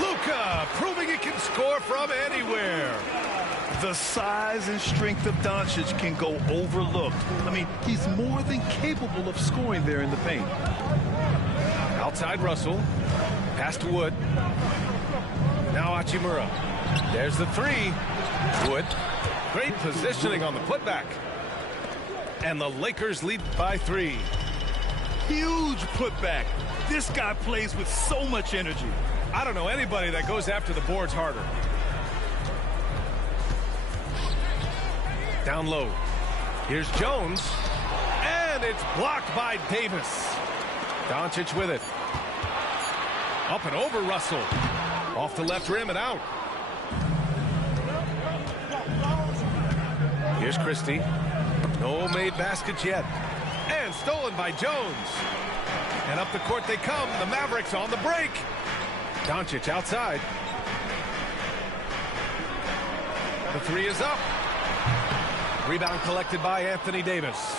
Luka proving he can score from anywhere. The size and strength of Doncic can go overlooked. I mean, he's more than capable of scoring there in the paint. Outside Russell. Pass to Wood. Now Hachimura. There's the 3. Wood. Great positioning on the putback. And the Lakers lead by 3. Huge putback. This guy plays with so much energy. I don't know anybody that goes after the boards harder. Down low. Here's Jones. And it's blocked by Davis. Doncic with it. Up and over Russell. Off the left rim and out. Here's Christie. No made baskets yet. And stolen by Jones. And up the court they come. The Mavericks on the break. Doncic outside. The 3 is up. Rebound collected by Anthony Davis.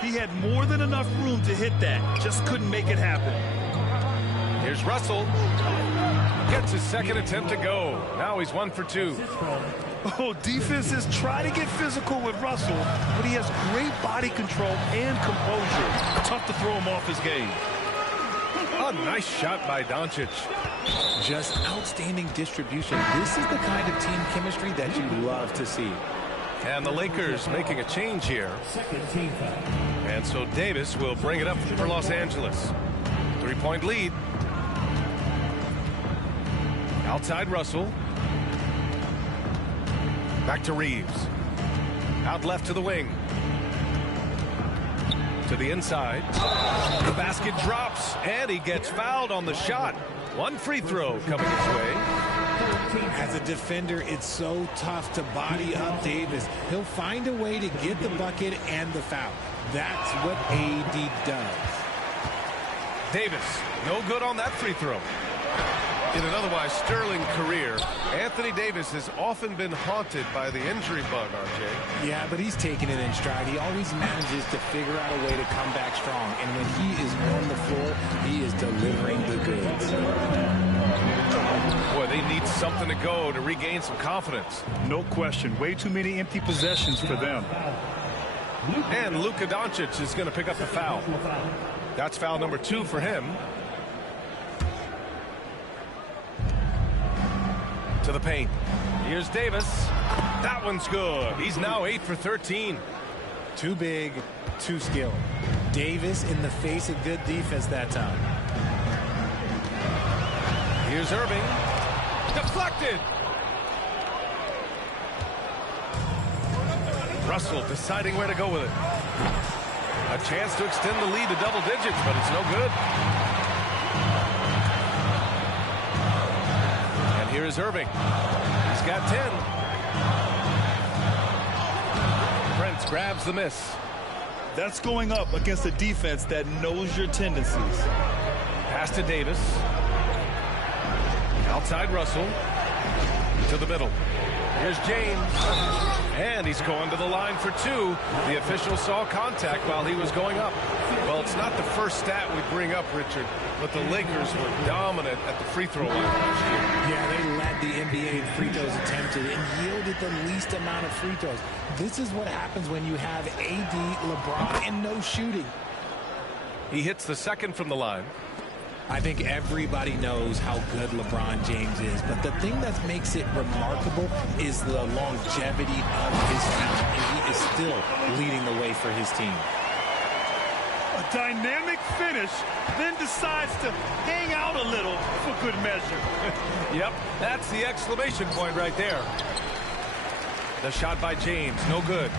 He had more than enough room to hit that. Just couldn't make it happen. Here's Russell. Gets his second attempt to go. Now he's 1 for 2. Oh, defenses try to get physical with Russell, but he has great body control and composure. Tough to throw him off his game. A nice shot by Doncic. Just outstanding distribution. This is the kind of team chemistry that you love to see. And the Lakers making a change here. And so Davis will bring it up for Los Angeles. 3-point lead. Outside Russell. Back to Reeves. Out left to the wing. To the inside. The basket drops, and he gets fouled on the shot. 1 free throw coming his way. As a defender, it's so tough to body up Davis. He'll find a way to get the bucket and the foul. That's what AD does. Davis, no good on that free throw. In an otherwise sterling career, Anthony Davis has often been haunted by the injury bug, RJ. Yeah, but he's taken it in stride. He always manages to figure out a way to come back strong. And when he is on the floor, he is delivering the goods. Boy, they need something to go to regain some confidence. No question. Way too many empty possessions for them. And Luka Doncic is going to pick up the foul. That's foul number 2 for him. To the paint. Here's Davis. That one's good. He's now 8 for 13. Too big, too skilled. Davis in the face of good defense that time. Here's Irving. Deflected. Russell deciding where to go with it. A chance to extend the lead to double digits, but it's no good. And here is Irving. He's got 10. Brent grabs the miss. That's going up against a defense that knows your tendencies. Pass to Davis. Outside Russell. To the middle. Here's James. And he's going to the line for 2. The official saw contact while he was going up. Well, it's not the first stat we bring up, Richard, but the Lakers were dominant at the free throw line last year. Yeah, they led the NBA in free throws attempted and yielded the least amount of free throws. This is what happens when you have AD, LeBron, and no shooting. He hits the second from the line. I think everybody knows how good LeBron James is, but the thing that makes it remarkable is the longevity of his talent, and he is still leading the way for his team. A dynamic finish, then decides to hang out a little for good measure. Yep, that's the exclamation point right there. The shot by James, no good.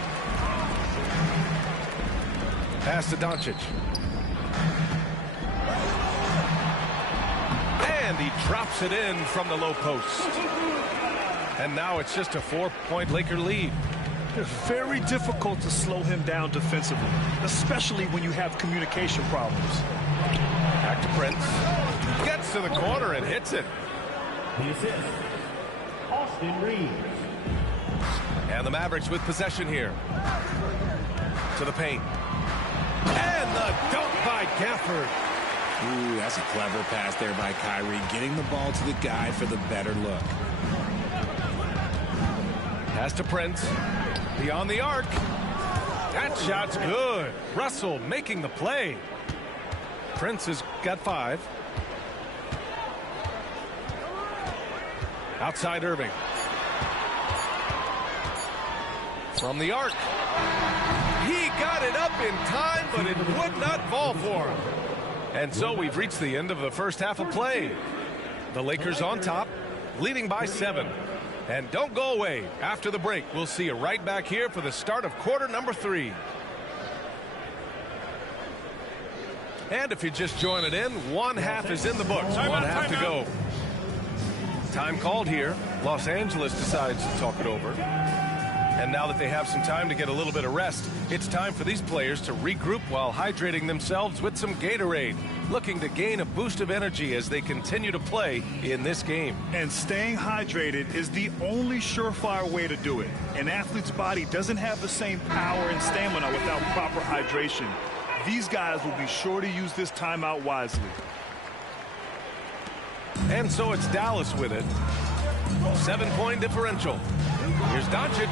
Pass to Doncic. And he drops it in from the low post. And now it's just a 4-point Laker lead. It's very difficult to slow him down defensively, especially when you have communication problems. Back to Prince. Gets to the corner and hits it. The assist, Austin Reeves. And the Mavericks with possession here. To the paint. And the dunk by Gafford. Ooh, that's a clever pass there by Kyrie, getting the ball to the guy for the better look. Pass to Prince. Beyond the arc. That shot's good. Russell making the play. Prince has got 5. Outside Irving. From the arc. He got it up in time, but it would not fall for him. And so we've reached the end of the first half of play. The Lakers on top, leading by 7. And don't go away. After the break, we'll see you right back here for the start of quarter number 3. And if you're just joining in, one half is in the books. One half to go. Time called here. Los Angeles decides to talk it over. And now that they have some time to get a little bit of rest, it's time for these players to regroup while hydrating themselves with some Gatorade, looking to gain a boost of energy as they continue to play in this game. And staying hydrated is the only surefire way to do it. An athlete's body doesn't have the same power and stamina without proper hydration. These guys will be sure to use this timeout wisely. And so it's Dallas with it. 7-point differential. Here's Doncic.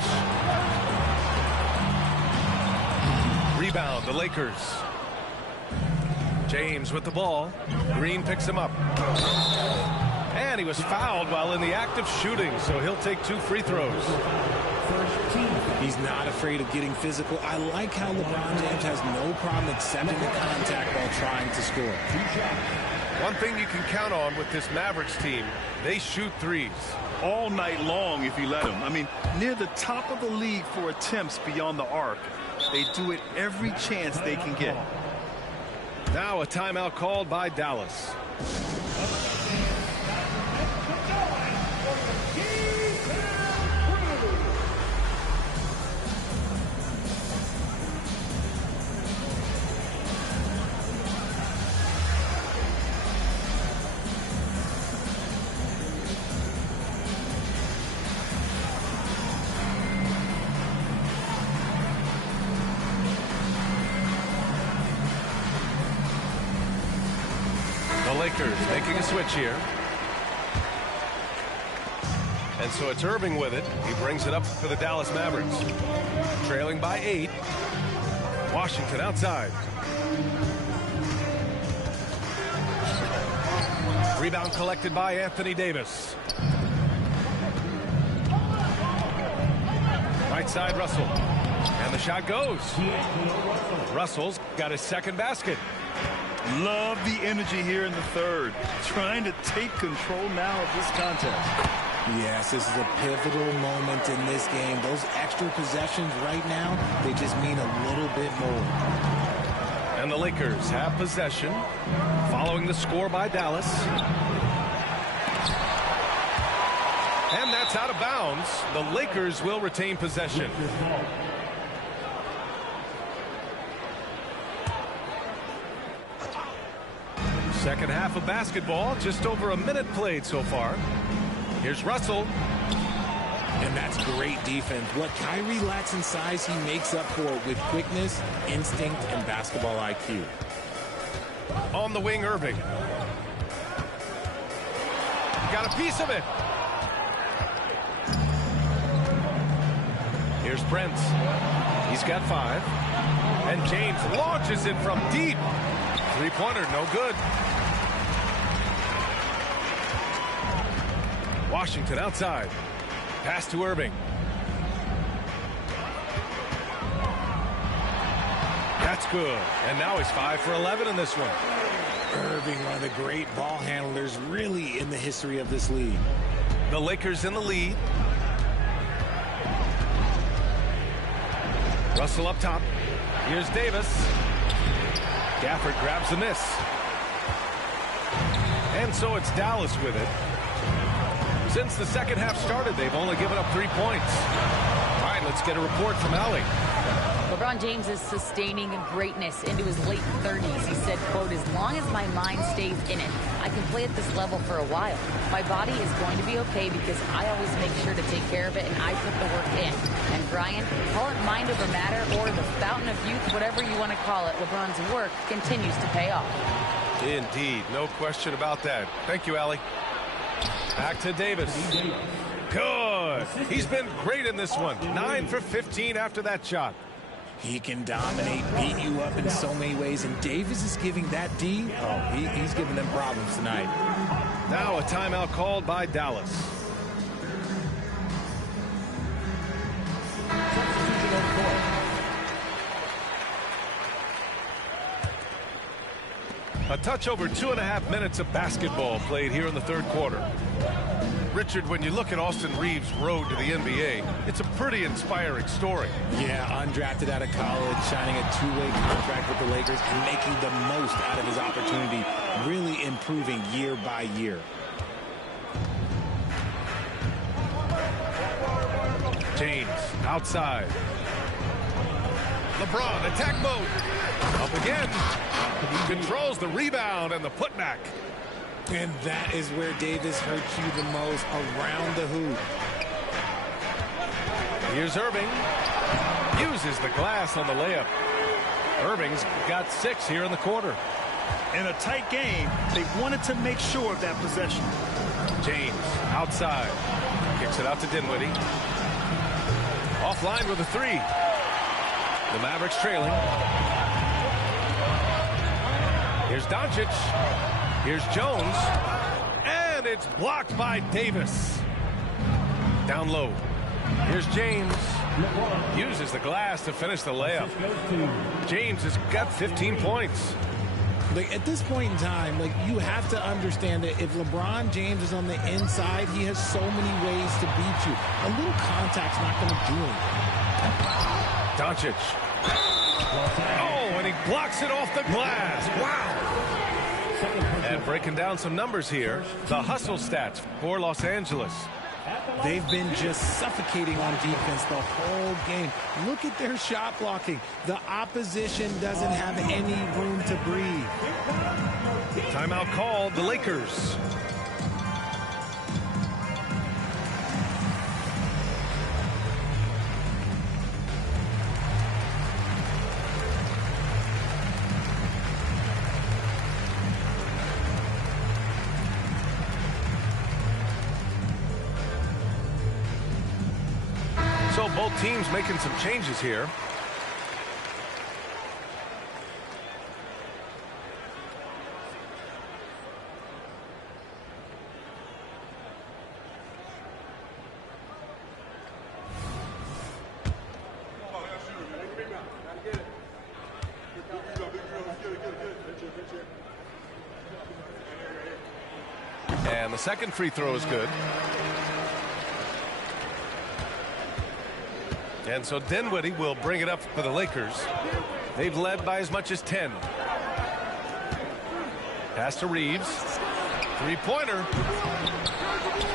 Rebound, the Lakers. James with the ball. Green picks him up. And he was fouled while in the act of shooting, so he'll take 2 free throws. He's not afraid of getting physical. I like how LeBron James has no problem accepting the contact while trying to score. One thing you can count on with this Mavericks team, they shoot threes. All night long if you let them. I mean, near the top of the league for attempts beyond the arc. They do it every chance they can get. Now a timeout called by Dallas. Lakers making a switch here. And so it's Irving with it. He brings it up for the Dallas Mavericks. Trailing by 8. Washington outside. Rebound collected by Anthony Davis. Right side Russell. And the shot goes. Russell's got his second basket. Love the energy here in the third. Trying to take control now of this contest. Yes, this is a pivotal moment in this game. Those extra possessions right now, they just mean a little bit more. And the Lakers have possession following the score by Dallas. And that's out of bounds. The Lakers will retain possession. Second half of basketball, just over a minute played so far. Here's Russell. And that's great defense. What Kyrie lacks in size, he makes up for it with quickness, instinct, and basketball IQ. On the wing, Irving. Got a piece of it. Here's Brent. He's got 5. And James launches it from deep. Three-pointer, no good. Washington outside. Pass to Irving. That's good. And now he's 5 for 11 in this one. Irving, one of the great ball handlers really in the history of this league. The Lakers in the lead. Russell up top. Here's Davis. Gafford grabs the miss. And so it's Dallas with it. Since the second half started, they've only given up 3 points. All right, let's get a report from Allie. LeBron James is sustaining greatness into his late 30s. He said, quote, "As long as my mind stays in it, I can play at this level for a while. My body is going to be okay because I always make sure to take care of it and I put the work in." And Brian, call it mind over matter or the fountain of youth, whatever you want to call it, LeBron's work continues to pay off. Indeed, no question about that. Thank you, Allie. Back to Davis. Good. He's been great in this one. 9 for 15 after that shot. He can dominate, beat you up in so many ways, and Davis is giving that D. Oh, he's giving them problems tonight. Now a timeout called by Dallas. A touch over 2.5 minutes of basketball played here in the third quarter. Richard, when you look at Austin Reeves' road to the NBA, it's a pretty inspiring story. Yeah, undrafted out of college, signing a two-way contract with the Lakers and making the most out of his opportunity, really improving year by year. James outside. LeBron, attack mode. Up again. He controls the rebound and the putback. And that is where Davis hurts you the most, around the hoop. Here's Irving. Uses the glass on the layup. Irving's got 6 here in the quarter. In a tight game, they wanted to make sure of that possession. James outside. Kicks it out to Dinwiddie. Offline with a 3. The Mavericks trailing. Here's Doncic. Here's Jones. And it's blocked by Davis. Down low. Here's James. Uses the glass to finish the layup. James has got 15 points. Like, at this point in time, like, you have to understand that if LeBron James is on the inside, he has so many ways to beat you. A little contact's not going to do anything. Doncic. Oh, and he blocks it off the glass. Wow. And breaking down some numbers here, the hustle stats for Los Angeles. They've been just suffocating on defense the whole game. Look at their shot blocking. The opposition doesn't have any room to breathe. Timeout called, the Lakers. So both teams making some changes here. And the second free throw is good. And so Dinwiddie will bring it up for the Lakers. They've led by as much as 10. Pass to Reeves. Three-pointer.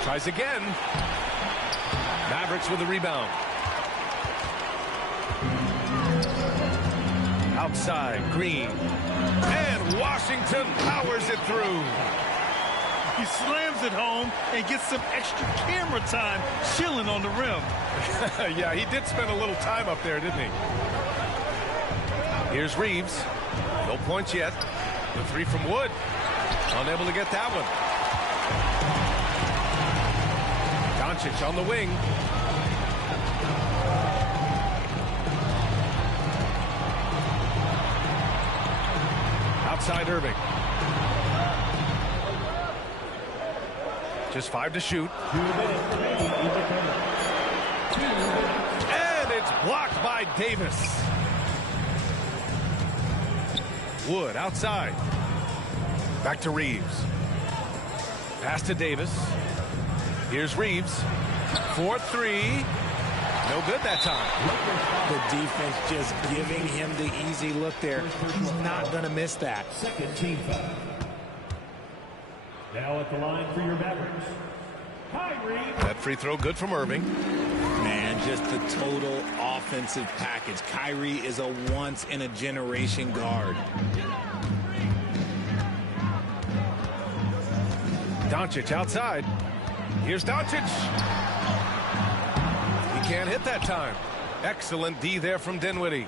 Tries again. Mavericks with the rebound. Outside, Green. And Washington powers it through. He slams it home and gets some extra camera time chilling on the rim. Yeah, he did spend a little time up there, didn't he? Here's Reeves. No points yet. The three from Wood. Unable to get that one. Doncic on the wing. Outside Irving. Just 5 to shoot. And it's blocked by Davis. Wood outside. Back to Reeves. Pass to Davis. Here's Reeves. 4-3. No good that time. The defense just giving him the easy look there. He's not going to miss that. Second team foul. Now at the line for your Mavericks, Kyrie. That free throw good from Irving. Man, just the total offensive package. Kyrie is a once-in-a-generation guard. Doncic outside. Here's Doncic. He can't hit that time. Excellent D there from Dinwiddie.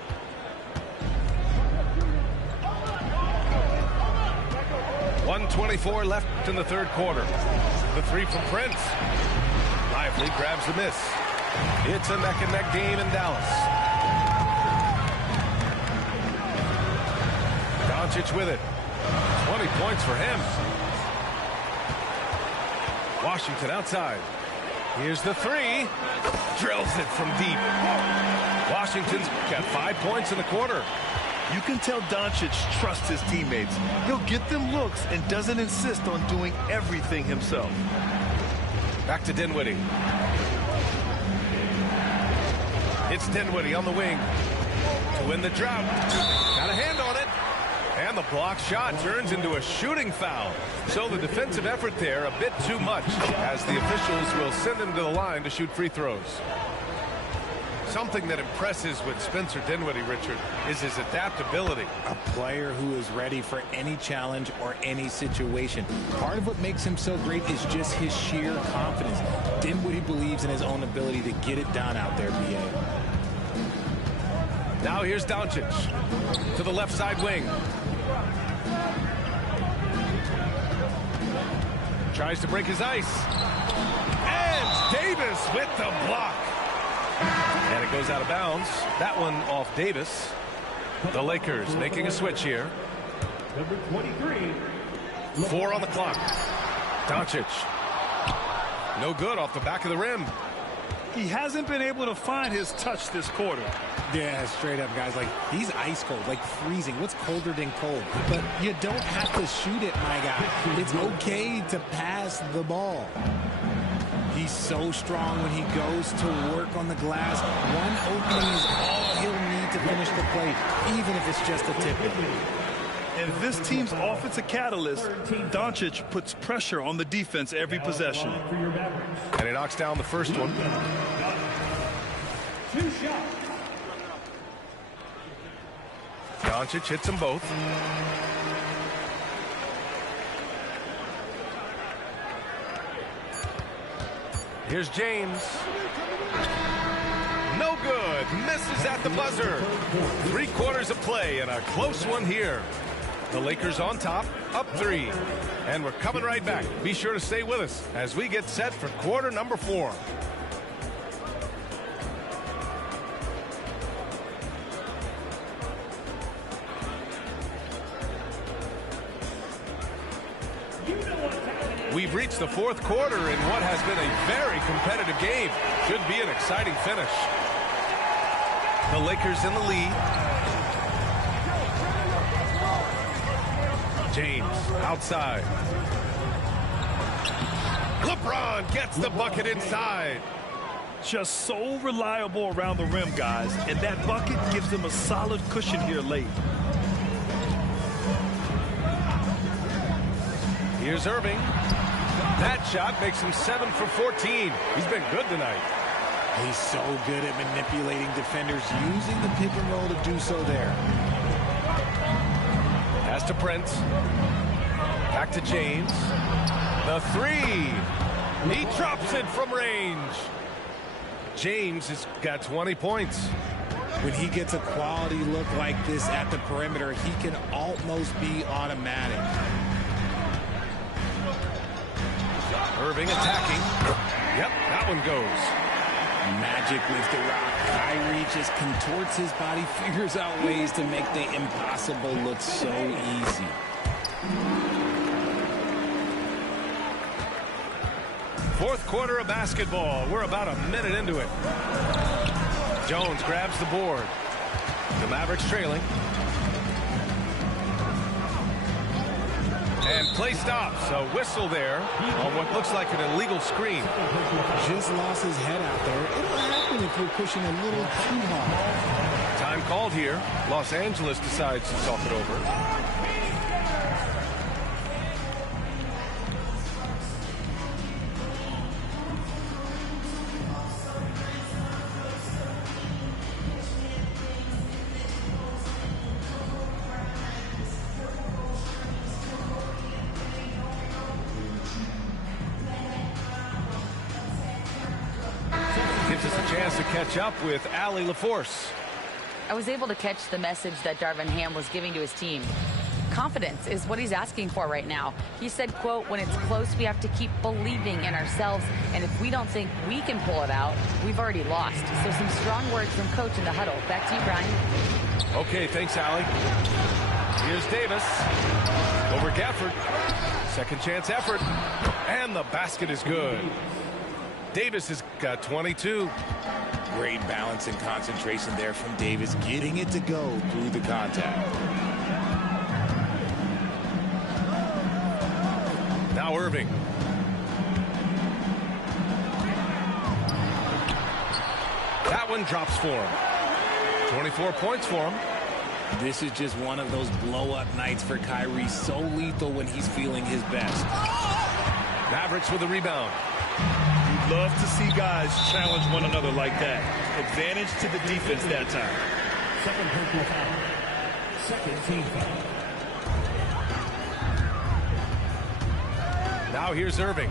.124 left in the third quarter. The three from Prince. Lively grabs the miss. It's a neck-and-neck game in Dallas. Doncic with it. 20 points for him. Washington outside. Here's the three. Drills it from deep. Washington's got 5 points in the quarter. You can tell Doncic trusts his teammates. He'll get them looks and doesn't insist on doing everything himself. Back to Dinwiddie. It's Dinwiddie on the wing to win the drought. Got a hand on it. And the block shot turns into a shooting foul. So the defensive effort there a bit too much, as the officials will send him to the line to shoot free throws. Something that impresses with Spencer Dinwiddie, Richard, is his adaptability. A player who is ready for any challenge or any situation. Part of what makes him so great is just his sheer confidence. Dinwiddie believes in his own ability to get it done out there, B.A. Now here's Doncic to the left side wing. Tries to break his ice. And Davis with the block. And it goes out of bounds. That one off Davis. The Lakers making a switch here. Number 23. 4 on the clock. Doncic. No good off the back of the rim. He hasn't been able to find his touch this quarter. Yeah, straight up, guys. Like, he's ice cold, like freezing. What's colder than cold? But you don't have to shoot it, my guy. It's okay to pass the ball. He's so strong when he goes to work on the glass. One opening is all he'll need to finish the play, even if it's just a tip-in. And this team's offensive catalyst, Doncic puts pressure on the defense every possession. And he knocks down the first one. 2 shots. Doncic hits them both. Here's James. No good. Misses at the buzzer. 3 quarters of play and a close one here. The Lakers on top, up 3. And we're coming right back. Be sure to stay with us as we get set for quarter number 4. We've reached the 4th quarter in what has been a very competitive game. Should be an exciting finish. The Lakers in the lead. James outside. LeBron gets the bucket inside. Just so reliable around the rim, guys. And that bucket gives them a solid cushion here late. Here's Irving. That shot makes him 7 for 14. He's been good tonight. He's so good at manipulating defenders, using the pick and roll to do so there. Pass to Prince. Back to James. The 3. He drops it from range. James has got 20 points. When he gets a quality look like this at the perimeter, he can almost be automatic. Irving attacking. Yep, that one goes. Magic with the rock. Kyrie just contorts his body, figures out ways to make the impossible look so easy. Fourth quarter of basketball. We're about a minute into it. Jones grabs the board. The Mavericks trailing. And play stops. A whistle there on what looks like an illegal screen. Just lost his head out there. It'll happen if you're pushing a little too hard. Time called here. Los Angeles decides to talk it over. Gives us a chance to catch up with Allie LaForce. I was able to catch the message that Darvin Ham was giving to his team. Confidence is what he's asking for right now. He said, quote, when it's close, we have to keep believing in ourselves. And if we don't think we can pull it out, we've already lost. So some strong words from coach in the huddle. Back to you, Brian. Okay, thanks, Allie. Here's Davis over Gafford. Second chance effort. And the basket is good. Davis has got 22. Great balance and concentration there from Davis, getting it to go through the contact. Now Irving. That one drops for him. 24 points for him. This is just one of those blow-up nights for Kyrie. So lethal when he's feeling his best. Mavericks with a rebound. You'd love to see guys challenge one another like that. Advantage to the defense that time. Second personal foul. Second team foul. Now here's Irving.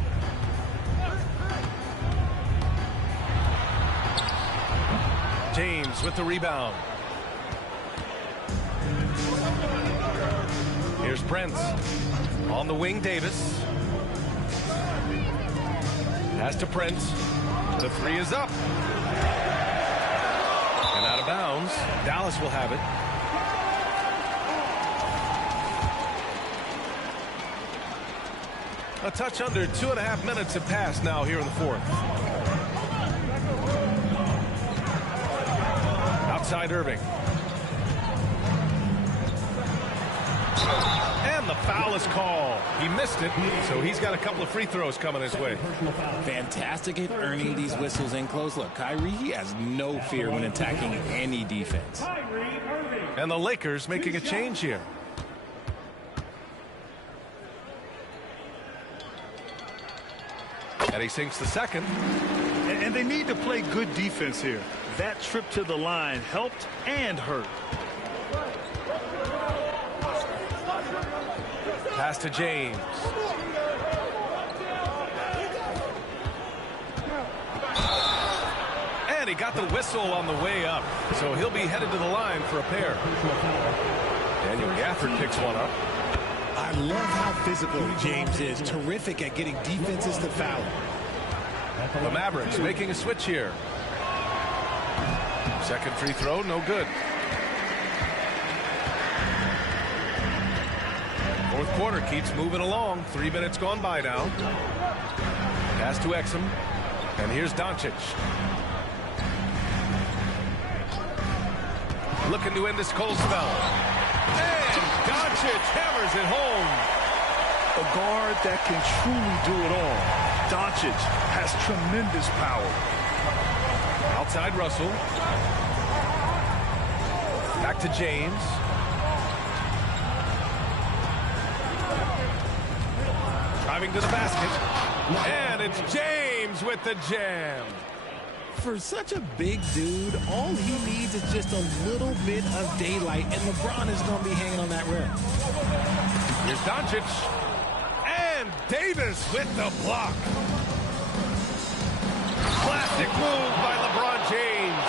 James with the rebound. Here's Prince. On the wing, Davis. Pass to Prince. The three is up. And out of bounds. Dallas will have it. A touch under 2.5 minutes have passed now here in the fourth. Outside Irving. And the foul is called. He missed it, so he's got a couple of free throws coming his way. Fantastic at earning these whistles in close. Look, Kyrie, he has no fear when attacking any defense. And the Lakers making a change here. And he sinks the second. And they need to play good defense here. That trip to the line helped and hurt. Pass to James. And he got the whistle on the way up. So he'll be headed to the line for a pair. Daniel Gafford picks one up. I love how physical James is. Terrific at getting defenses to foul. The Mavericks making a switch here. Second free throw, no good. Fourth quarter keeps moving along. 3 minutes gone by now. Pass to Exum. And here's Doncic. Looking to end this cold spell. And Doncic hammers it home. A guard that can truly do it all. Doncic has tremendous power. Outside Russell. Back to James. Driving to the basket. And it's James with the jam. For such a big dude, all he needs is just a little bit of daylight, and LeBron is going to be hanging on that rim. Here's Doncic. And Davis with the block. Classic move by LeBron James.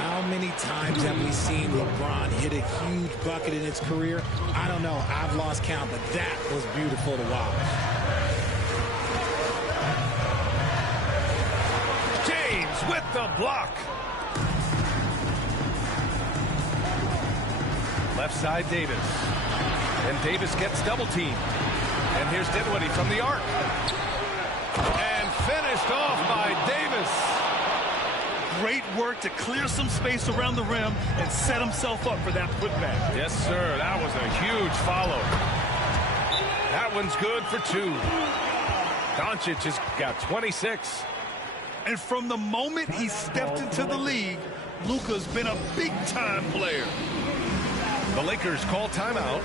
How many times have we seen LeBron hit a huge bucket in his career? I don't know. I've lost count, but that was beautiful to watch. James with the block. Left side Davis. And Davis gets double teamed. And here's Dinwiddie from the arc. And finished off by Davis. Great work to clear some space around the rim and set himself up for that putback. Yes, sir. That was a huge follow. That one's good for 2. Doncic has got 26. And from the moment he stepped into the league, Luka's been a big-time player. The Lakers call timeout.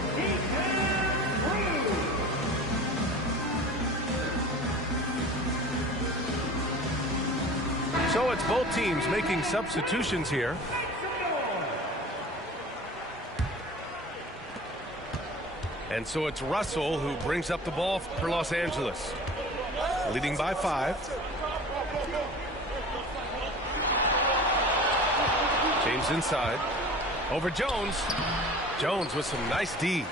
So it's both teams making substitutions here. And so it's Russell who brings up the ball for Los Angeles. Leading by 5. James inside. Over Jones. Jones with some nice D.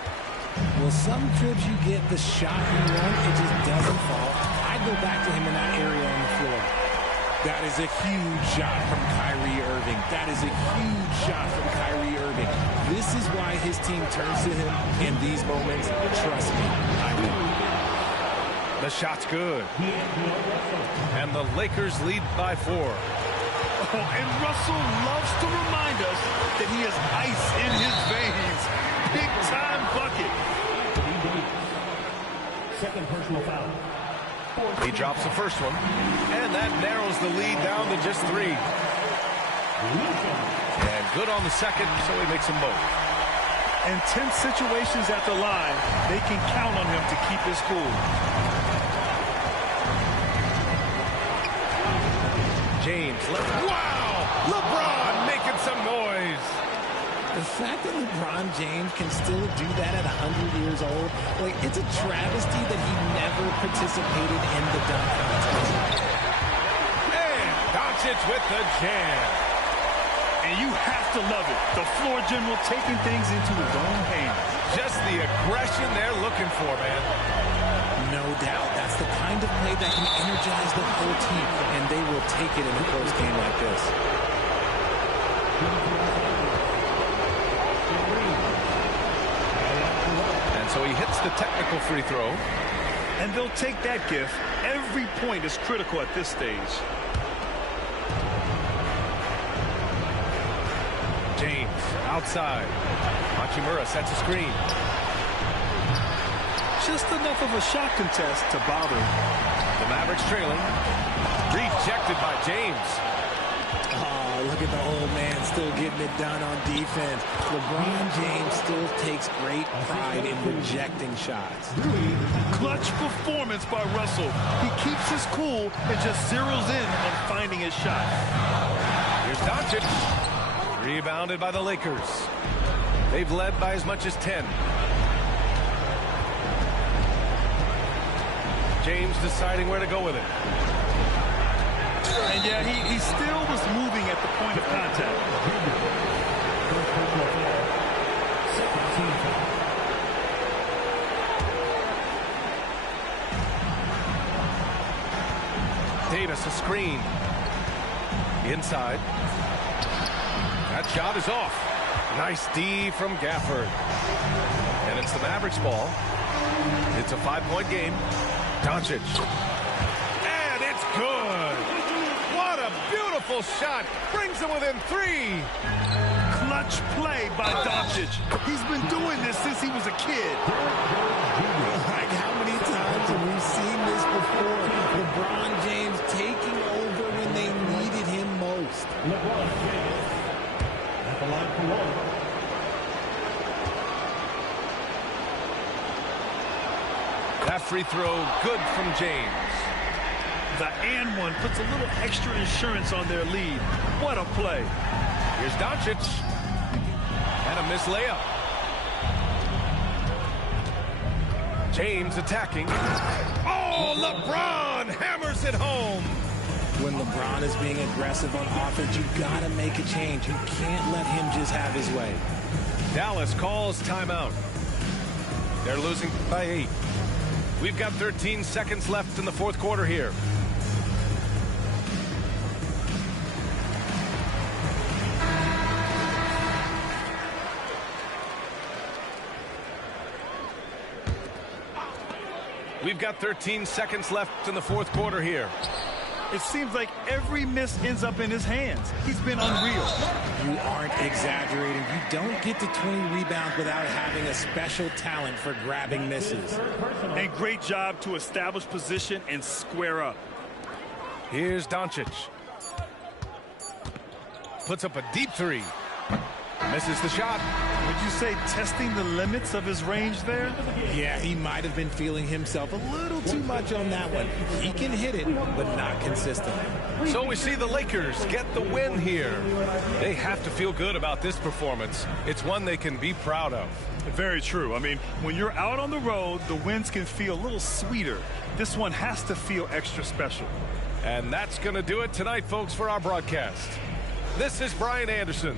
Well, some trips you get the shot you want, it just doesn't fall. I'd go back to him in that area on the floor. That is a huge shot from Kyrie Irving. That is a huge shot from Kyrie Irving. This is why his team turns to him in these moments. Trust me, I know. The shot's good. And the Lakers lead by 4. Oh, and Russell loves to remind us that he has ice in his veins. Big-time bucket. Second personal foul. He drops the first one, and that narrows the lead down to just 3. And good on the second, so he makes them both. In tense situations at the line, they can count on him to keep his cool. James, wow! LeBron making some noise. The fact that LeBron James can still do that at 100 years old, like, it's a travesty that he never participated in the dunk contest. And Doncic with the jam. And you have to love it. The floor general taking things into his own hands. Just the aggression they're looking for, man. No doubt. That's the kind of play that can energize the whole team, and they will take it in a close game like this. So he hits the technical free throw. And they'll take that gift. Every point is critical at this stage. James outside. Hachimura sets a screen. Just enough of a shot contest to bother him. The Mavericks trailing. Rejected by James. Oh, look at the old man still getting it done on defense. LeBron James still takes great pride in rejecting shots. Clutch performance by Russell. He keeps his cool and just zeroes in on finding his shot. Here's Doncic. Rebounded by the Lakers. They've led by as much as 10. James deciding where to go with it. And yeah, he still was moving at the point of contact. Davis, a screen. Inside. That shot is off. Nice D from Gafford. And it's the Mavericks ball. It's a 5-point game. Doncic. And it's good. What a beautiful shot. Brings them within 3. Clutch play by Doncic. He's been doing this since he was a kid. Like, how many times have we seen this before? LeBron James taking over when they needed him most. LeBron James at the line for 1. That free throw good from James. The and one puts a little extra insurance on their lead. What a play. Here's Doncic. And a missed layup. James attacking. Oh, LeBron hammers it home. when LeBron is being aggressive on offense, you got to make a change. You can't let him just have his way. Dallas calls timeout. They're losing by 8. We've got 13 seconds left in the fourth quarter here. We've got 13 seconds left in the fourth quarter here. It seems like every miss ends up in his hands. He's been unreal. You aren't exaggerating. You don't get to 20 rebounds without having a special talent for grabbing misses. And great job to establish position and square up. Here's Doncic. Puts up a deep 3. Misses the shot. Would you say testing the limits of his range there? Yeah, he might have been feeling himself a little too much on that one. He can hit it, but not consistently. So we see the Lakers get the win here. They have to feel good about this performance. It's one they can be proud of. Very true. I mean, when you're out on the road, the wins can feel a little sweeter. This one has to feel extra special. And that's going to do it tonight, folks, for our broadcast. This is Brian Anderson.